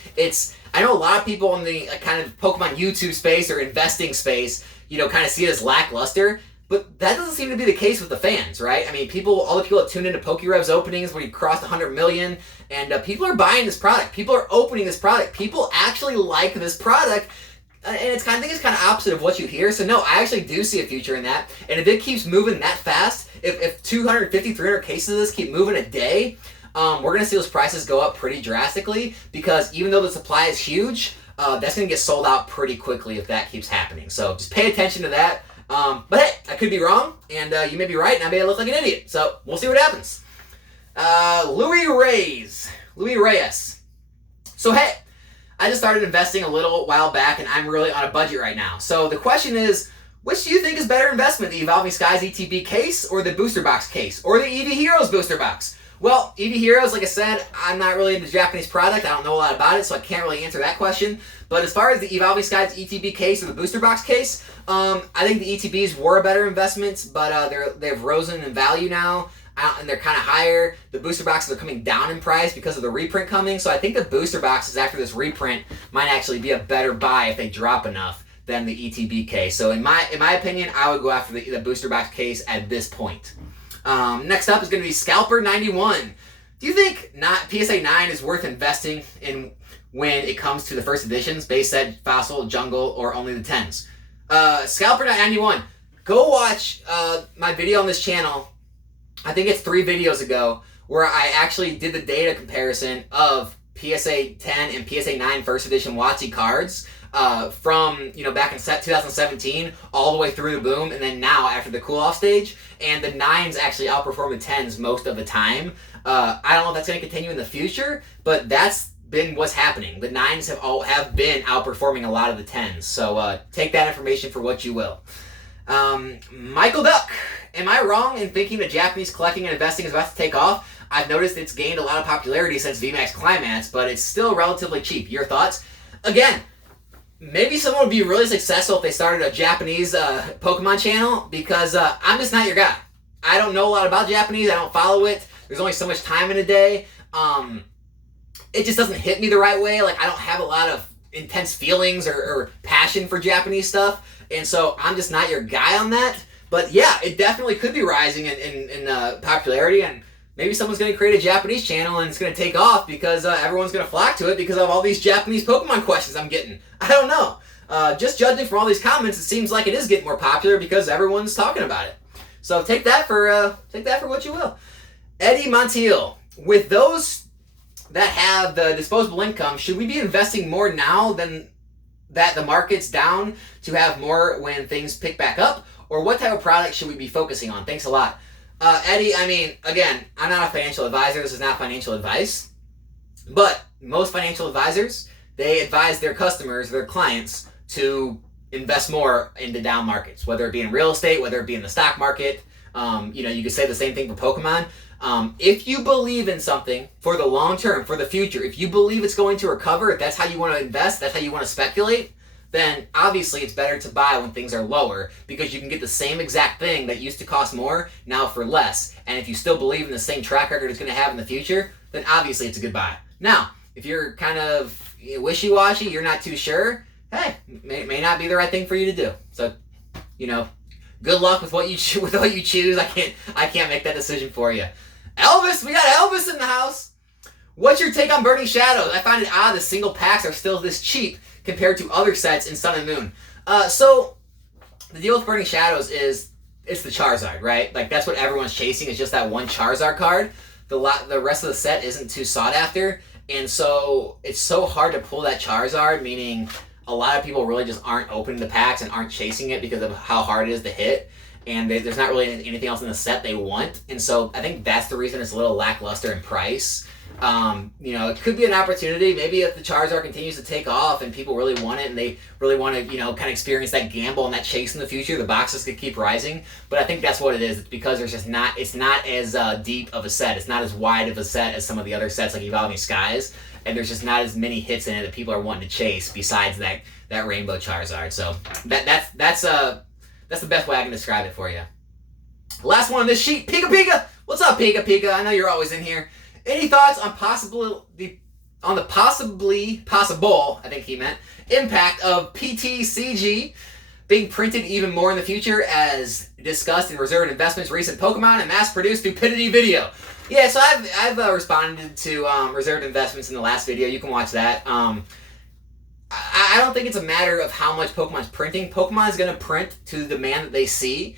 I know a lot of people in the kind of Pokemon YouTube space or investing space, kind of see it as lackluster. But that doesn't seem to be the case with the fans, right? I mean, all the people that tune into PokeRev's openings when he crossed 100 million, and people are buying this product. People are opening this product. People actually like this product, and I think it's kind of opposite of what you hear. So no, I actually do see a future in that. And if it keeps moving that fast, if 250, 300 cases of this keep moving a day, we're going to see those prices go up pretty drastically, because even though the supply is huge, that's going to get sold out pretty quickly if that keeps happening. So just pay attention to that. But hey, I could be wrong, and you may be right, and I may look like an idiot. So we'll see what happens. Louis Reyes. So hey, I just started investing a little while back, and I'm really on a budget right now. So the question is, which do you think is better investment, the Evolving Skies ETB case or the booster box case, or the EV Heroes booster box? Well, EV Heroes, like I said, I'm not really into Japanese product. I don't know a lot about it, so I can't really answer that question. But as far as the Evolving Skies ETB case or the booster box case, I think the ETBs were a better investment, but they've risen in value now, and they're kind of higher. The booster boxes are coming down in price because of the reprint coming, so I think the booster boxes after this reprint might actually be a better buy if they drop enough than the ETB case. So in my opinion, I would go after the booster box case at this point. Next up is going to be Scalper 91. Do you think PSA 9 is worth investing in when it comes to the first editions, base set, fossil, jungle, or only the 10s? Scalper 91, go watch my video on this channel. I think it's 3 videos ago where I actually did the data comparison of PSA 10 and PSA 9 first edition WotC cards from back in 2017 all the way through the boom, and then now after the cool off stage, and the 9s actually outperform the 10s most of the time. I don't know if that's going to continue in the future, but that's been what's happening. The 9s have been outperforming a lot of the 10s, so take that information for what you will. Michael Duck, am I wrong in thinking that Japanese collecting and investing is about to take off? I've noticed it's gained a lot of popularity since VMAX Climax, but it's still relatively cheap. Your thoughts? Again, maybe someone would be really successful if they started a Japanese Pokemon channel, because I'm just not your guy. I don't know a lot about Japanese. I don't follow it. There's only so much time in a day. It just doesn't hit me the right way. Like, I don't have a lot of intense feelings or passion for Japanese stuff, and so I'm just not your guy on that. But yeah, it definitely could be rising in popularity, and maybe someone's going to create a Japanese channel and it's going to take off because everyone's going to flock to it because of all these Japanese Pokemon questions I'm getting. I don't know. Just judging from all these comments, it seems like it is getting more popular because everyone's talking about it. So take that for what you will. Eddie Montiel, with those that have the disposable income, should we be investing more now than that the market's down to have more when things pick back up? Or what type of product should we be focusing on? Thanks a lot. Eddie, I mean, again, I'm not a financial advisor. This is not financial advice. But most financial advisors, they advise their customers, their clients, to invest more into down markets, whether it be in real estate, whether it be in the stock market. You could say the same thing for Pokemon. If you believe in something for the long term, for the future, if you believe it's going to recover, if that's how you want to invest, that's how you want to speculate, then obviously it's better to buy when things are lower because you can get the same exact thing that used to cost more now for less. And if you still believe in the same track record it's going to have in the future, then obviously it's a good buy. Now, if you're kind of wishy-washy, you're not too sure, hey, may not be the right thing for you to do. So, good luck with what you choose. I can't make that decision for you. Elvis, we got Elvis in the house. What's your take on Burning Shadows? I find it odd the single packs are still this cheap compared to other sets in Sun and Moon. So the deal with Burning Shadows is it's the Charizard, right? Like, that's what everyone's chasing, is just that one Charizard card. The rest of the set isn't too sought after, and so it's so hard to pull that Charizard, meaning a lot of people really just aren't opening the packs and aren't chasing it because of how hard it is to hit, and there's not really anything else in the set they want, and so I think that's the reason it's a little lackluster in price. It could be an opportunity. Maybe if the Charizard continues to take off and people really want it and they really want to, kind of experience that gamble and that chase in the future, the boxes could keep rising. But I think that's what it is. It's because it's not as deep of a set. It's not as wide of a set as some of the other sets like Evolving Skies. And there's just not as many hits in it that people are wanting to chase besides that Rainbow Charizard. So that's the best way I can describe it for you. Last one on this sheet, Pika Pika. What's up, Pika Pika? I know you're always in here. Any thoughts on possible, I think he meant, impact of PTCG being printed even more in the future as discussed in Reserved Investments' recent Pokemon and mass-produced stupidity video? Yeah, so I've responded to Reserved Investments in the last video. You can watch that. I don't think it's a matter of how much Pokemon's printing. Pokemon is going to print to the demand that they see.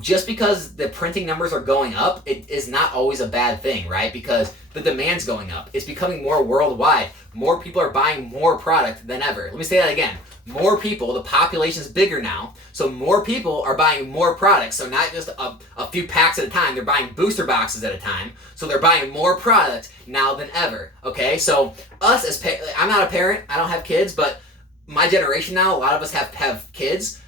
Just because the printing numbers are going up, it is not always a bad thing, right? Because the demand's going up. It's becoming more worldwide. More people are buying more product than ever. Let me say that again. More people, the population's bigger now, so more people are buying more products. So not just a few packs at a time, they're buying booster boxes at a time. So they're buying more product now than ever, okay? So us as I'm not a parent, I don't have kids, but my generation now, a lot of us have kids.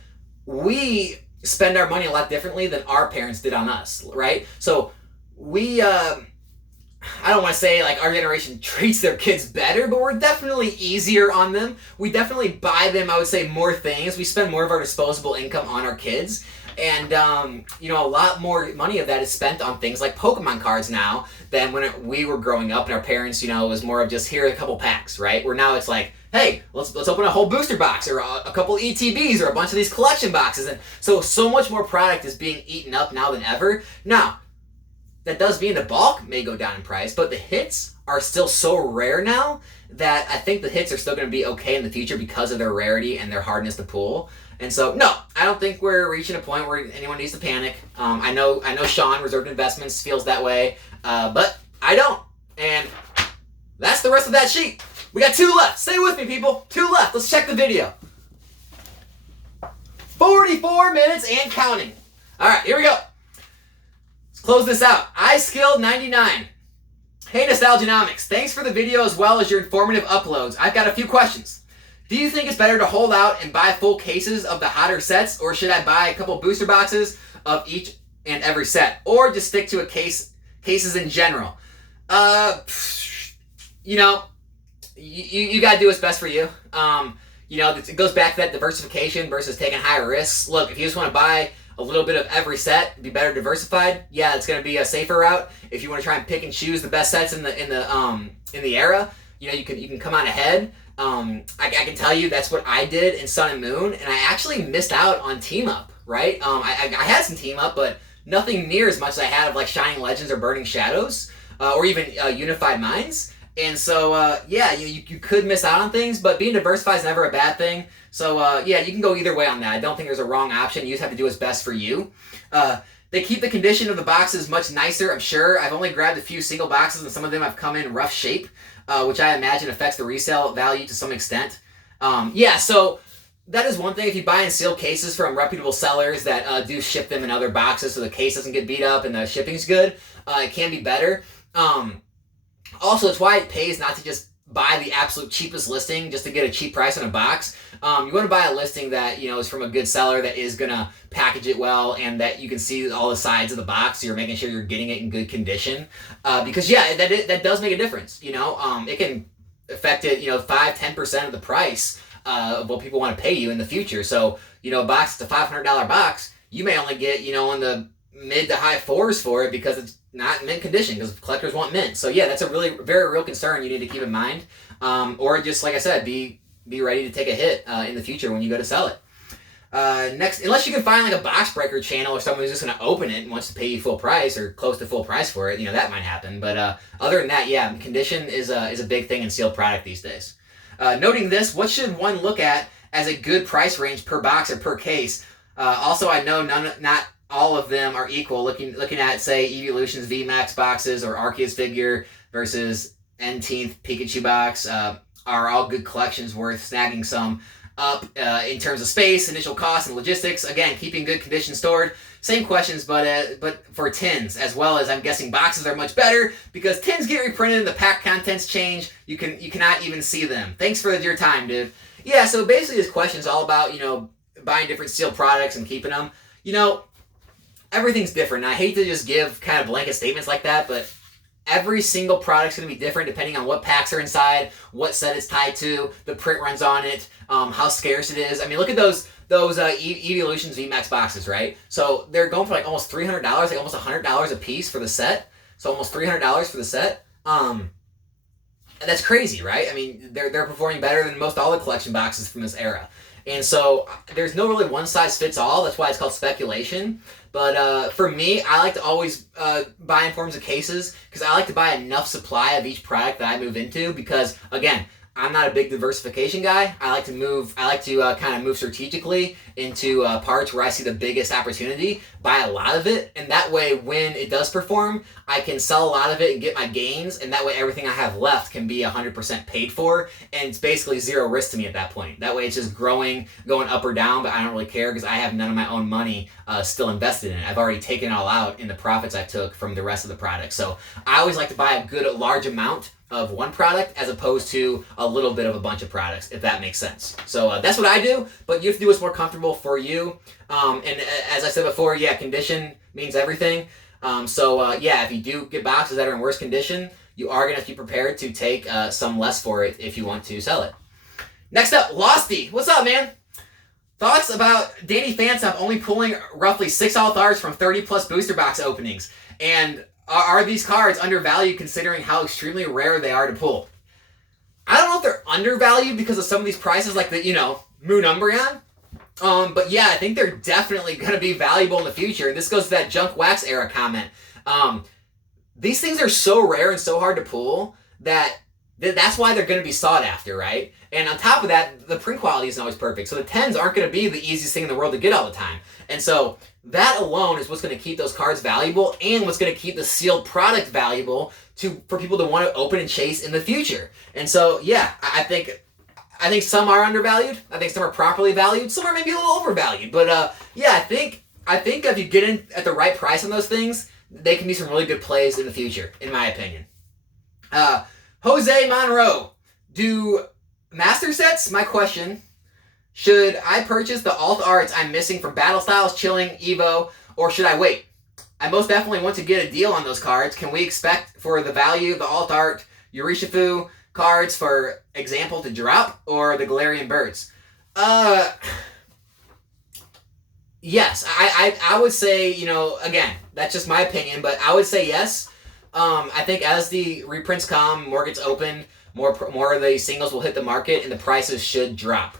We spend our money a lot differently than our parents did on us, right? So we, I don't want to say like our generation treats their kids better, but we're definitely easier on them. We definitely buy them, I would say, more things. We spend more of our disposable income on our kids. And, a lot more money of that is spent on things like Pokemon cards now than when we were growing up and our parents, it was more of just, here are a couple packs, right? Where now it's like, hey, let's open a whole booster box or a couple ETBs or a bunch of these collection boxes. And so much more product is being eaten up now than ever. Now, that does mean the bulk may go down in price, but the hits are still so rare now that I think the hits are still going to be okay in the future because of their rarity and their hardness to pull. And so, no, I don't think we're reaching a point where anyone needs to panic. I know Sean, Reserved Investments, feels that way, but I don't. And that's the rest of that sheet. We got 2 left. Stay with me, people. 2 left. Let's check the video. 44 minutes and counting. All right, here we go. Let's close this out. iSkilled99. Hey, Nostalgianomics. Thanks for the video as well as your informative uploads. I've got a few questions. Do you think it's better to hold out and buy full cases of the hotter sets, or should I buy a couple booster boxes of each and every set, or just stick to cases in general? You gotta do what's best for you. It goes back to that diversification versus taking higher risks. Look, if you just want to buy a little bit of every set, be better diversified. Yeah, it's going to be a safer route. If you want to try and pick and choose the best sets in the era, you can come out ahead. I can tell you that's what I did in Sun and Moon, and I actually missed out on Team Up, right? I had some Team Up, but nothing near as much as I had of like Shining Legends or Burning Shadows, or even Unified Minds. And so, you could miss out on things, but being diversified is never a bad thing. So, you can go either way on that. I don't think there's a wrong option. You just have to do what's best for you. They keep the condition of the boxes much nicer, I'm sure. I've only grabbed a few single boxes, and some of them have come in rough shape, which I imagine affects the resale value to some extent. So that is one thing. If you buy in sealed cases from reputable sellers that do ship them in other boxes so the case doesn't get beat up and the shipping's good, it can be better. Also, it's why it pays not to just buy the absolute cheapest listing just to get a cheap price on a box. You want to buy a listing that is from a good seller that is going to package it well and that you can see all the sides of the box, so you're making sure you're getting it in good condition. Because that does make a difference. It can affect it 5-10% of the price of what people want to pay you in the future. So a box, it's a $500 box, you may only get in the mid to high fours for it because it's not in mint condition, because collectors want mint. So that's a really very real concern you need to keep in mind. Or just like I said, be ready to take a hit in the future when you go to sell it. Next, unless you can find like a box breaker channel or someone who's just going to open it and wants to pay you full price or close to full price for it, that might happen. But other than that, condition is a big thing in sealed product these days. Noting this, what should one look at as a good price range per box or per case? Also, I know not all of them are equal. Looking at, say, Evolution's VMAX boxes or Arceus figure versus N-Teenth Pikachu box are all good collections worth snagging some up in terms of space, initial cost, and logistics. Again, keeping good condition stored. Same questions, but for tins, as well as I'm guessing boxes are much better because tins get reprinted and the pack contents change. You cannot even see them. Thanks for your time, dude. Yeah, so basically this question is all about buying different sealed products and keeping them. Everything's different. And I hate to just give kind of blanket statements like that, but every single product's going to be different depending on what packs are inside, what set it's tied to, the print runs on it, how scarce it is. I mean, look at those Evolutions VMAX boxes, right? So they're going for like almost $300, like almost $100 a piece for the set. So almost $300 for the set. And that's crazy, right? I mean, they're performing better than most all the collection boxes from this era. And so there's no really one size fits all. That's why it's called speculation. But for me, I like to always buy in forms of cases because I like to buy enough supply of each product that I move into because, again, I'm not a big diversification guy. I like to kind of move strategically into parts where I see the biggest opportunity, buy a lot of it, and that way when it does perform, I can sell a lot of it and get my gains, and that way everything I have left can be 100% paid for, and it's basically zero risk to me at that point. That way it's just growing, going up or down, but I don't really care because I have none of my own money still invested in it. I've already taken it all out in the profits I took from the rest of the product. So I always like to buy a good large amount of one product as opposed to a little bit of a bunch of products, if that makes sense. So that's what I do, but you have to do what's more comfortable for you. And as I said before, condition means everything. If you do get boxes that are in worse condition, you are going to have to be prepared to take some less for it if you want to sell it. Next up, Losty. What's up, man? Thoughts about Danny Phantom only pulling roughly 6 alt-arts from 30 plus booster box openings, and are these cards undervalued considering how extremely rare they are to pull? I don't know if they're undervalued because of some of these prices like the, Moon Umbreon. But I think they're definitely going to be valuable in the future. And this goes to that Junk Wax era comment. These things are so rare and so hard to pull that's why they're going to be sought after, right? And on top of that, the print quality isn't always perfect. So the 10s aren't going to be the easiest thing in the world to get all the time. And so that alone is what's going to keep those cards valuable and what's going to keep the sealed product valuable for people to want to open and chase in the future. And so, I think some are undervalued. I think some are properly valued. Some are maybe a little overvalued. But I think if you get in at the right price on those things, they can be some really good plays in the future, in my opinion. Jose Monroe, do master sets? My question. Should I purchase the alt arts I'm missing from Battle Styles, Chilling, Evo, or should I wait? I most definitely want to get a deal on those cards. Can we expect for the value of the alt art Urishifu cards, for example, to drop, or the Galarian Birds? Yes, I would say, again, that's just my opinion, but I would say yes. I think as the reprints come, more gets opened, more of the singles will hit the market, and the prices should drop.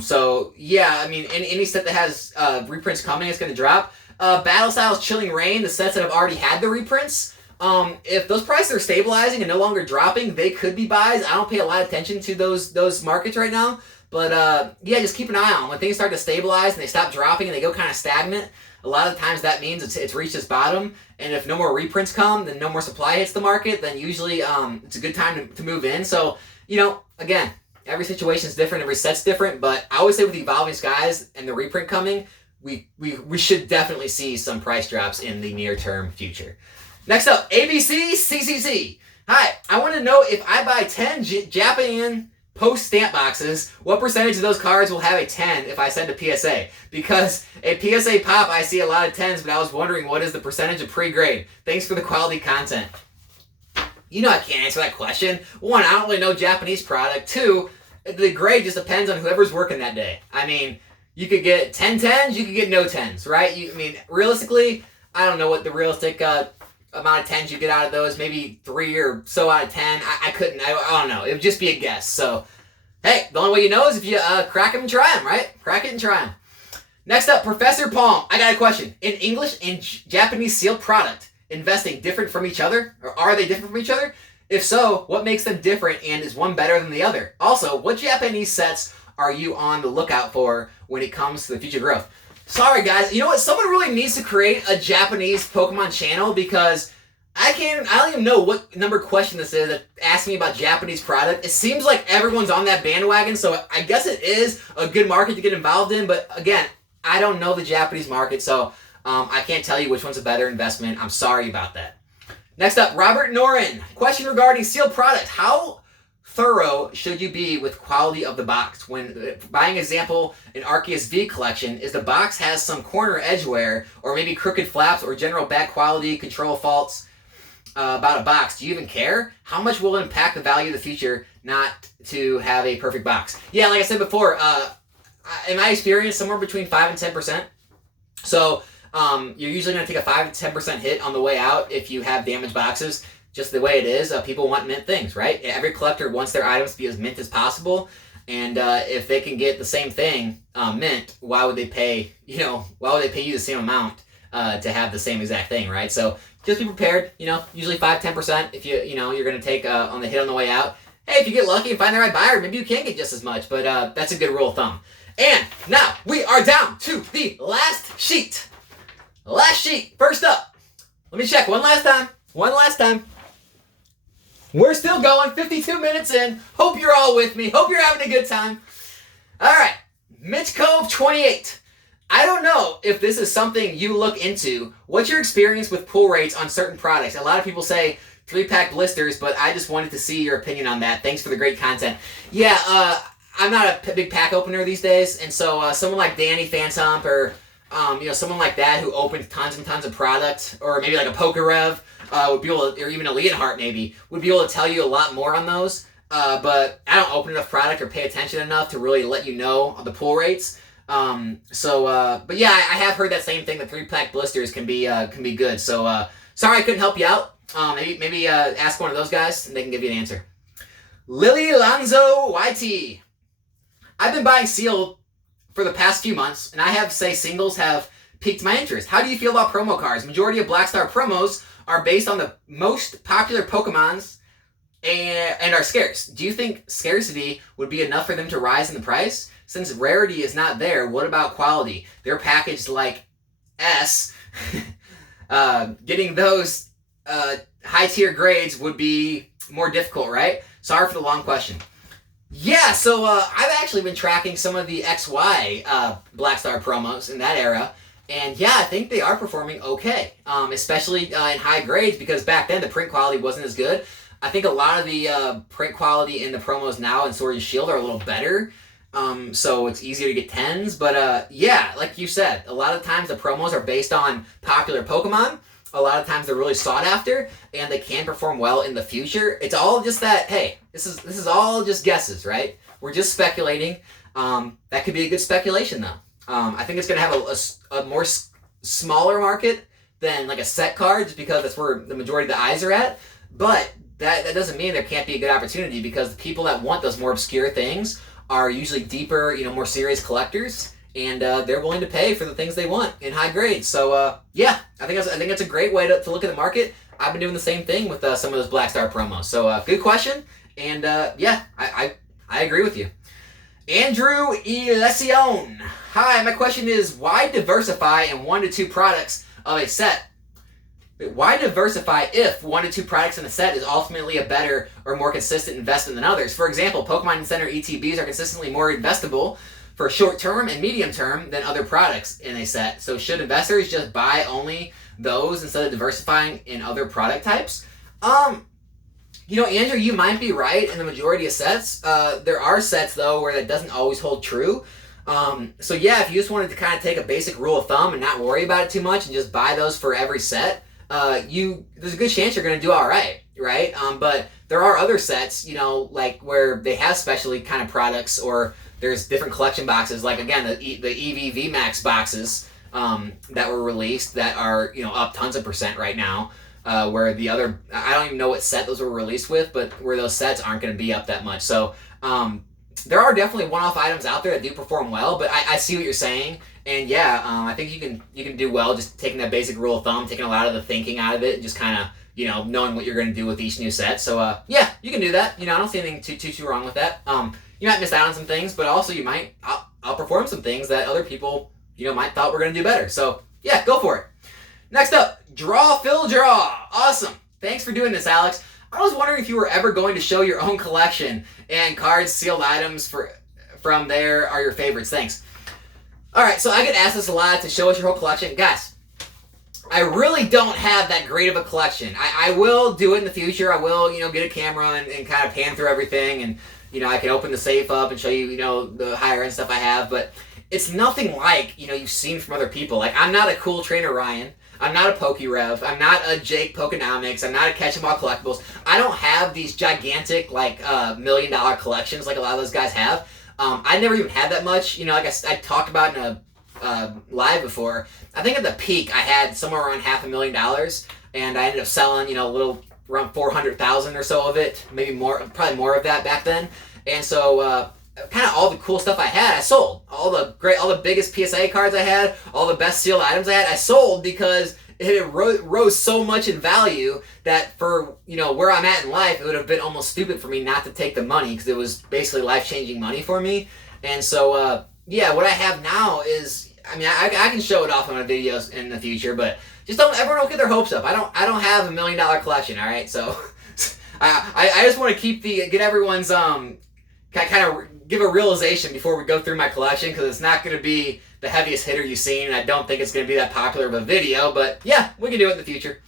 So yeah, I mean, any set that has reprints coming is going to drop. Battle Styles, Chilling Reign, the sets that have already had the reprints, if those prices are stabilizing and no longer dropping, they could be buys. I don't pay a lot of attention to those markets right now. But yeah, just keep an eye on when things start to stabilize and they stop dropping and they go kind of stagnant. A lot of times that means it's reached its bottom, and if no more reprints come, then no more supply hits the market, then usually it's a good time to move in. So, again, every situation is different, every set's different, but I always say with the Evolving Skies and the reprint coming, we should definitely see some price drops in the near-term future. Next up, ABC CCC. Hi, I want to know if I buy 10 Japan post stamp boxes, what percentage of those cards will have a 10 if I send a PSA? Because a PSA pop, I see a lot of 10s, but I was wondering what is the percentage of pre-grade? Thanks for the quality content. I can't answer that question. One, I don't really know Japanese product. Two, the grade just depends on whoever's working that day. I mean, you could get 10 10s, you could get no 10s, right? Realistically, I don't know what the realistic amount of 10s you get out of those. Maybe 3 or so out of 10. I don't know. It would just be a guess. So, hey, the only way you know is if you crack them and try them, right? Crack it and try them. Next up, Professor Palm. I got a question. In English and Japanese sealed product, investing different from each other? Or are they different from each other? If so, what makes them different, and is one better than the other? Also, what Japanese sets are you on the lookout for when it comes to the future growth? Sorry, guys. You know what? Someone really needs to create a Japanese Pokemon channel, because I don't even know what number question this is that asks me about Japanese product. It seems like everyone's on that bandwagon, so I guess it is a good market to get involved in. But again, I don't know the Japanese market, so I can't tell you which one's a better investment. I'm sorry about that. Next up, Robert Norin. Question regarding sealed product. How thorough should you be with quality of the box? When buying, example, an Arceus V collection, is the box has some corner edge wear, or maybe crooked flaps, or general bad quality control faults about a box, do you even care? How much will it impact the value of the future not to have a perfect box? Yeah, like I said before, in my experience, somewhere between 5 and 10%. So you're usually going to take a 5 to 10% hit on the way out if you have damaged boxes. Just the way it is, people want mint things, right? Every collector wants their items to be as mint as possible, and if they can get the same thing mint, why would they pay? Why would they pay you the same amount to have the same exact thing, right? So just be prepared. Usually 5-10% if you're going to take on the hit on the way out. Hey, if you get lucky and find the right buyer, maybe you can get just as much, but that's a good rule of thumb. And now we are down to the last sheet. Last sheet. First up, let me check one last time. We're still going, 52 minutes in. Hope you're all with me. Hope you're having a good time. All right, Mitch Cove 28. I don't know if this is something you look into. What's your experience with pull rates on certain products? A lot of people say 3-pack blisters, but I just wanted to see your opinion on that. Thanks for the great content. Yeah, I'm not a big pack opener these days, and so someone like Danny Phantom or someone like that who opens tons and tons of product, or maybe like a Pokerev, would be able to, or even a Leonhardt maybe, would be able to tell you a lot more on those. But I don't open enough product or pay attention enough to really let you know the pull rates. But yeah, I have heard that same thing. The 3-pack blisters can be good. So sorry I couldn't help you out. Maybe ask one of those guys and they can give you an answer. Lily Lanzo YT. I've been buying sealed for the past few months, and I have to say singles have piqued my interest. How do you feel about promo cards? Majority of Black Star promos are based on the most popular Pokemons and are scarce. Do you think scarcity would be enough for them to rise in the price? Since rarity is not there, what about quality? They're packaged like S. Getting those high-tier grades would be more difficult, right? Sorry for the long question. Yeah, so I've actually been tracking some of the XY Black Star promos in that era. And yeah, I think they are performing okay, especially in high grades, because back then the print quality wasn't as good. I think a lot of the print quality in the promos now in Sword and Shield are a little better, so it's easier to get 10s. But yeah, like you said, a lot of times the promos are based on popular Pokemon. A lot of times they're really sought after, and they can perform well in the future. It's all just that, hey, this is all just guesses, right? We're just speculating. That could be a good speculation, though. I think it's going to have a more smaller market than like a set card, just because that's where the majority of the eyes are at. But that doesn't mean there can't be a good opportunity, because the people that want those more obscure things are usually deeper, more serious collectors, and they're willing to pay for the things they want in high grades. So yeah, I think that's a great way to look at the market. I've been doing the same thing with some of those Black Star promos. So good question, and yeah, I agree with you. Andrew Elesion. Hi, my question is, why diversify in 1 to 2 products of a set? Why diversify if 1 to 2 products in a set is ultimately a better or more consistent investment than others? For example, Pokemon Center ETBs are consistently more investable for short term and medium term than other products in a set. So should investors just buy only those instead of diversifying in other product types? Andrew, you might be right in the majority of sets. There are sets, though, where that doesn't always hold true. So yeah, if you just wanted to kind of take a basic rule of thumb and not worry about it too much and just buy those for every set, there's a good chance you're going to do all right? But there are other sets, like where they have specialty kind of products, or there's different collection boxes, like again, the EV VMAX boxes that were released that are, up tons of percent right now. Where the other, I don't even know what set those were released with, but where those sets aren't going to be up that much. So there are definitely one-off items out there that do perform well, but I see what you're saying, and yeah, I think you can do well just taking that basic rule of thumb, taking a lot of the thinking out of it, and just kind of knowing what you're going to do with each new set. So yeah, you can do that. I don't see anything too wrong with that. You might miss out on some things, but also you might outperform some things that other people might thought were going to do better. So yeah, go for it. Next up, Draw Fill Draw. Awesome. Thanks for doing this, Alex. I was wondering if you were ever going to show your own collection, and cards, sealed items from there are your favorites. Thanks. All right, so I get asked this a lot, to show us your whole collection. Guys, I really don't have that great of a collection. I will do it in the future. I will, get a camera and kind of pan through everything, and, I can open the safe up and show you, the higher end stuff I have, but it's nothing like, you've seen from other people. Like, I'm not a Cool Trainer Ryan. I'm not a PokeRev. I'm not a Jake Pokenomics. I'm not a Catch 'em All Collectibles. I don't have these gigantic, $1 million collections like a lot of those guys have. I never even had that much. Like I talked about in a live before. I think at the peak I had somewhere around $500,000, and I ended up selling, a little around 400,000 or so of it, maybe more, probably more of that back then. And so kind of all the cool stuff I had, I sold. All the biggest PSA cards I had, all the best sealed items I had, I sold, because it rose so much in value that for, where I'm at in life, it would have been almost stupid for me not to take the money, because it was basically life-changing money for me. And so, yeah, what I have now is, I can show it off on my videos in the future, but just everyone don't get their hopes up. I don't have $1 million collection, all right? So I just want to get everyone's, kind of give a realization before we go through my collection, because it's not going to be the heaviest hitter you've seen, and I don't think it's going to be that popular of a video, but yeah, we can do it in the future.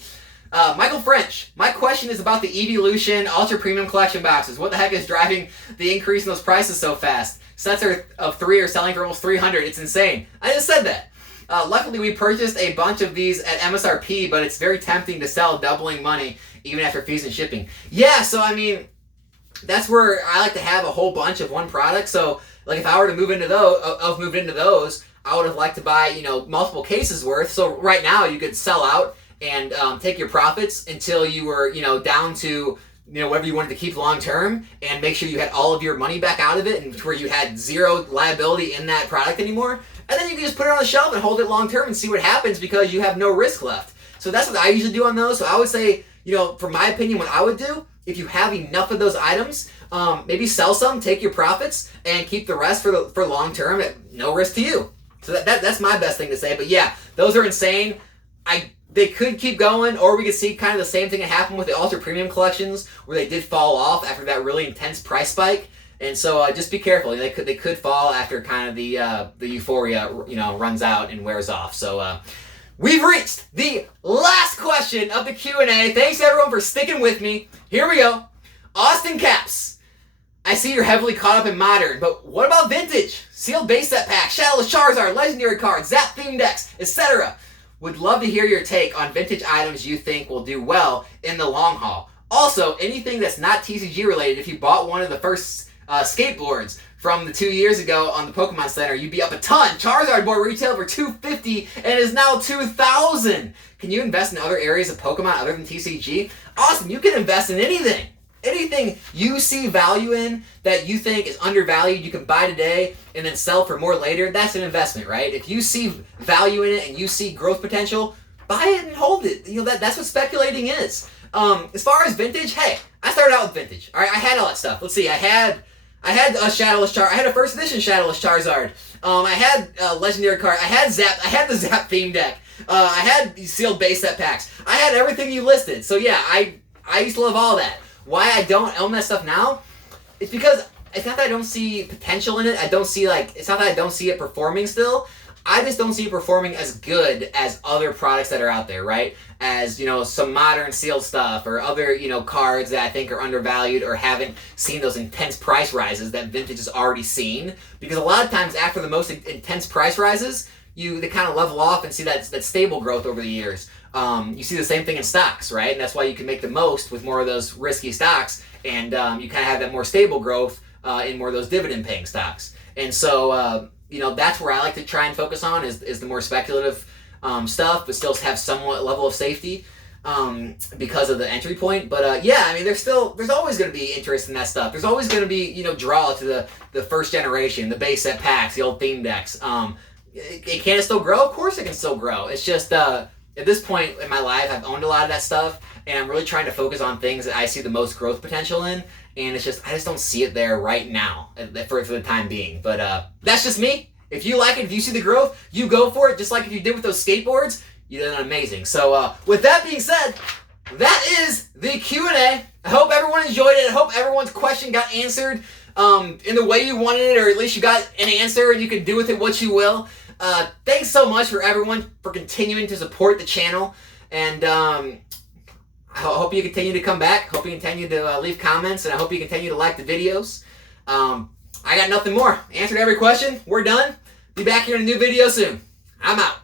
Michael French, my question is about the Evolution Ultra Premium Collection boxes. What the heck is driving the increase in those prices so fast? Sets of 3 are selling for almost $300. It's insane. I just said that. Luckily, we purchased a bunch of these at MSRP, but it's very tempting to sell, doubling money even after fees and shipping. Yeah, so that's where I like to have a whole bunch of one product. So, if I were to move into those, I would have liked to buy, multiple cases worth. So right now you could sell out and take your profits until you were, down to, whatever you wanted to keep long term, and make sure you had all of your money back out of it, and where you had zero liability in that product anymore. And then you can just put it on the shelf and hold it long term and see what happens, because you have no risk left. So that's what I usually do on those. So I would say, from my opinion, what I would do, if you have enough of those items, maybe sell some, take your profits, and keep the rest for long term at no risk to you. So that's my best thing to say. But yeah, those are insane. They could keep going, or we could see kind of the same thing that happened with the Ultra Premium collections, where they did fall off after that really intense price spike. And so just be careful. They could fall after kind of the euphoria runs out and wears off. So we've reached the last question of the Q&A. Thanks everyone for sticking with me. Here we go. Austin Caps. I see you're heavily caught up in Modern, but what about Vintage? Sealed base set pack, Shadowless Charizard, Legendary cards, Zap themed decks, etc. Would love to hear your take on Vintage items you think will do well in the long haul. Also, anything that's not TCG related, if you bought one of the first skateboards, from the 2 years ago on the Pokemon Center, you'd be up a ton. Charizard board retailed for $250 and is now $2,000. Can you invest in other areas of Pokemon other than TCG? Awesome, you can invest in anything. Anything you see value in that you think is undervalued, you can buy today and then sell for more later. That's an investment, right? If you see value in it and you see growth potential, buy it and hold it. You know, that's what speculating is. As far as vintage, hey, I started out with vintage. All right, I had all that stuff. Let's see, I had a Shadowless Charizard. I had a first edition Shadowless Charizard. I had a legendary card. I had Zap. I had the Zap theme deck. I had sealed base set packs. I had everything you listed. So yeah, I used to love all that. Why I don't own that stuff now? It's because it's not that I don't see potential in it. It's not that I don't see it performing still. I just don't see it performing as good as other products that are out there, right? As, you know, some modern sealed stuff or other, you know, cards that I think are undervalued or haven't seen those intense price rises that vintage has already seen. Because a lot of times after the most intense price rises, they kind of level off and see that stable growth over the years. You see the same thing in stocks, right? And that's why you can make the most with more of those risky stocks, and you kind of have that more stable growth in more of those dividend-paying stocks. And so, you know, that's where I like to try and focus on is the more speculative stuff, but still have somewhat level of safety because of the entry point. But yeah, I mean, there's always going to be interest in that stuff. There's always going to be, you know, draw to the first generation, the base set packs, the old theme decks. Can it still grow? Of course it can still grow. It's just at this point in my life, I've owned a lot of that stuff, and I'm really trying to focus on things that I see the most growth potential in, and I just don't see it there right now for the time being. But that's just me. If you like it, if you see the growth, you go for it, just like if you did with those skateboards, you did amazing. So with that being said, that is the Q&A. I hope everyone enjoyed it. I hope everyone's question got answered in the way you wanted it, or at least you got an answer and you can do with it what you will. Thanks so much for everyone for continuing to support the channel, and I hope you continue to come back. Hope you continue to leave comments, and I hope you continue to like the videos. I got nothing more. Answered every question. We're done. Be back here in a new video soon. I'm out.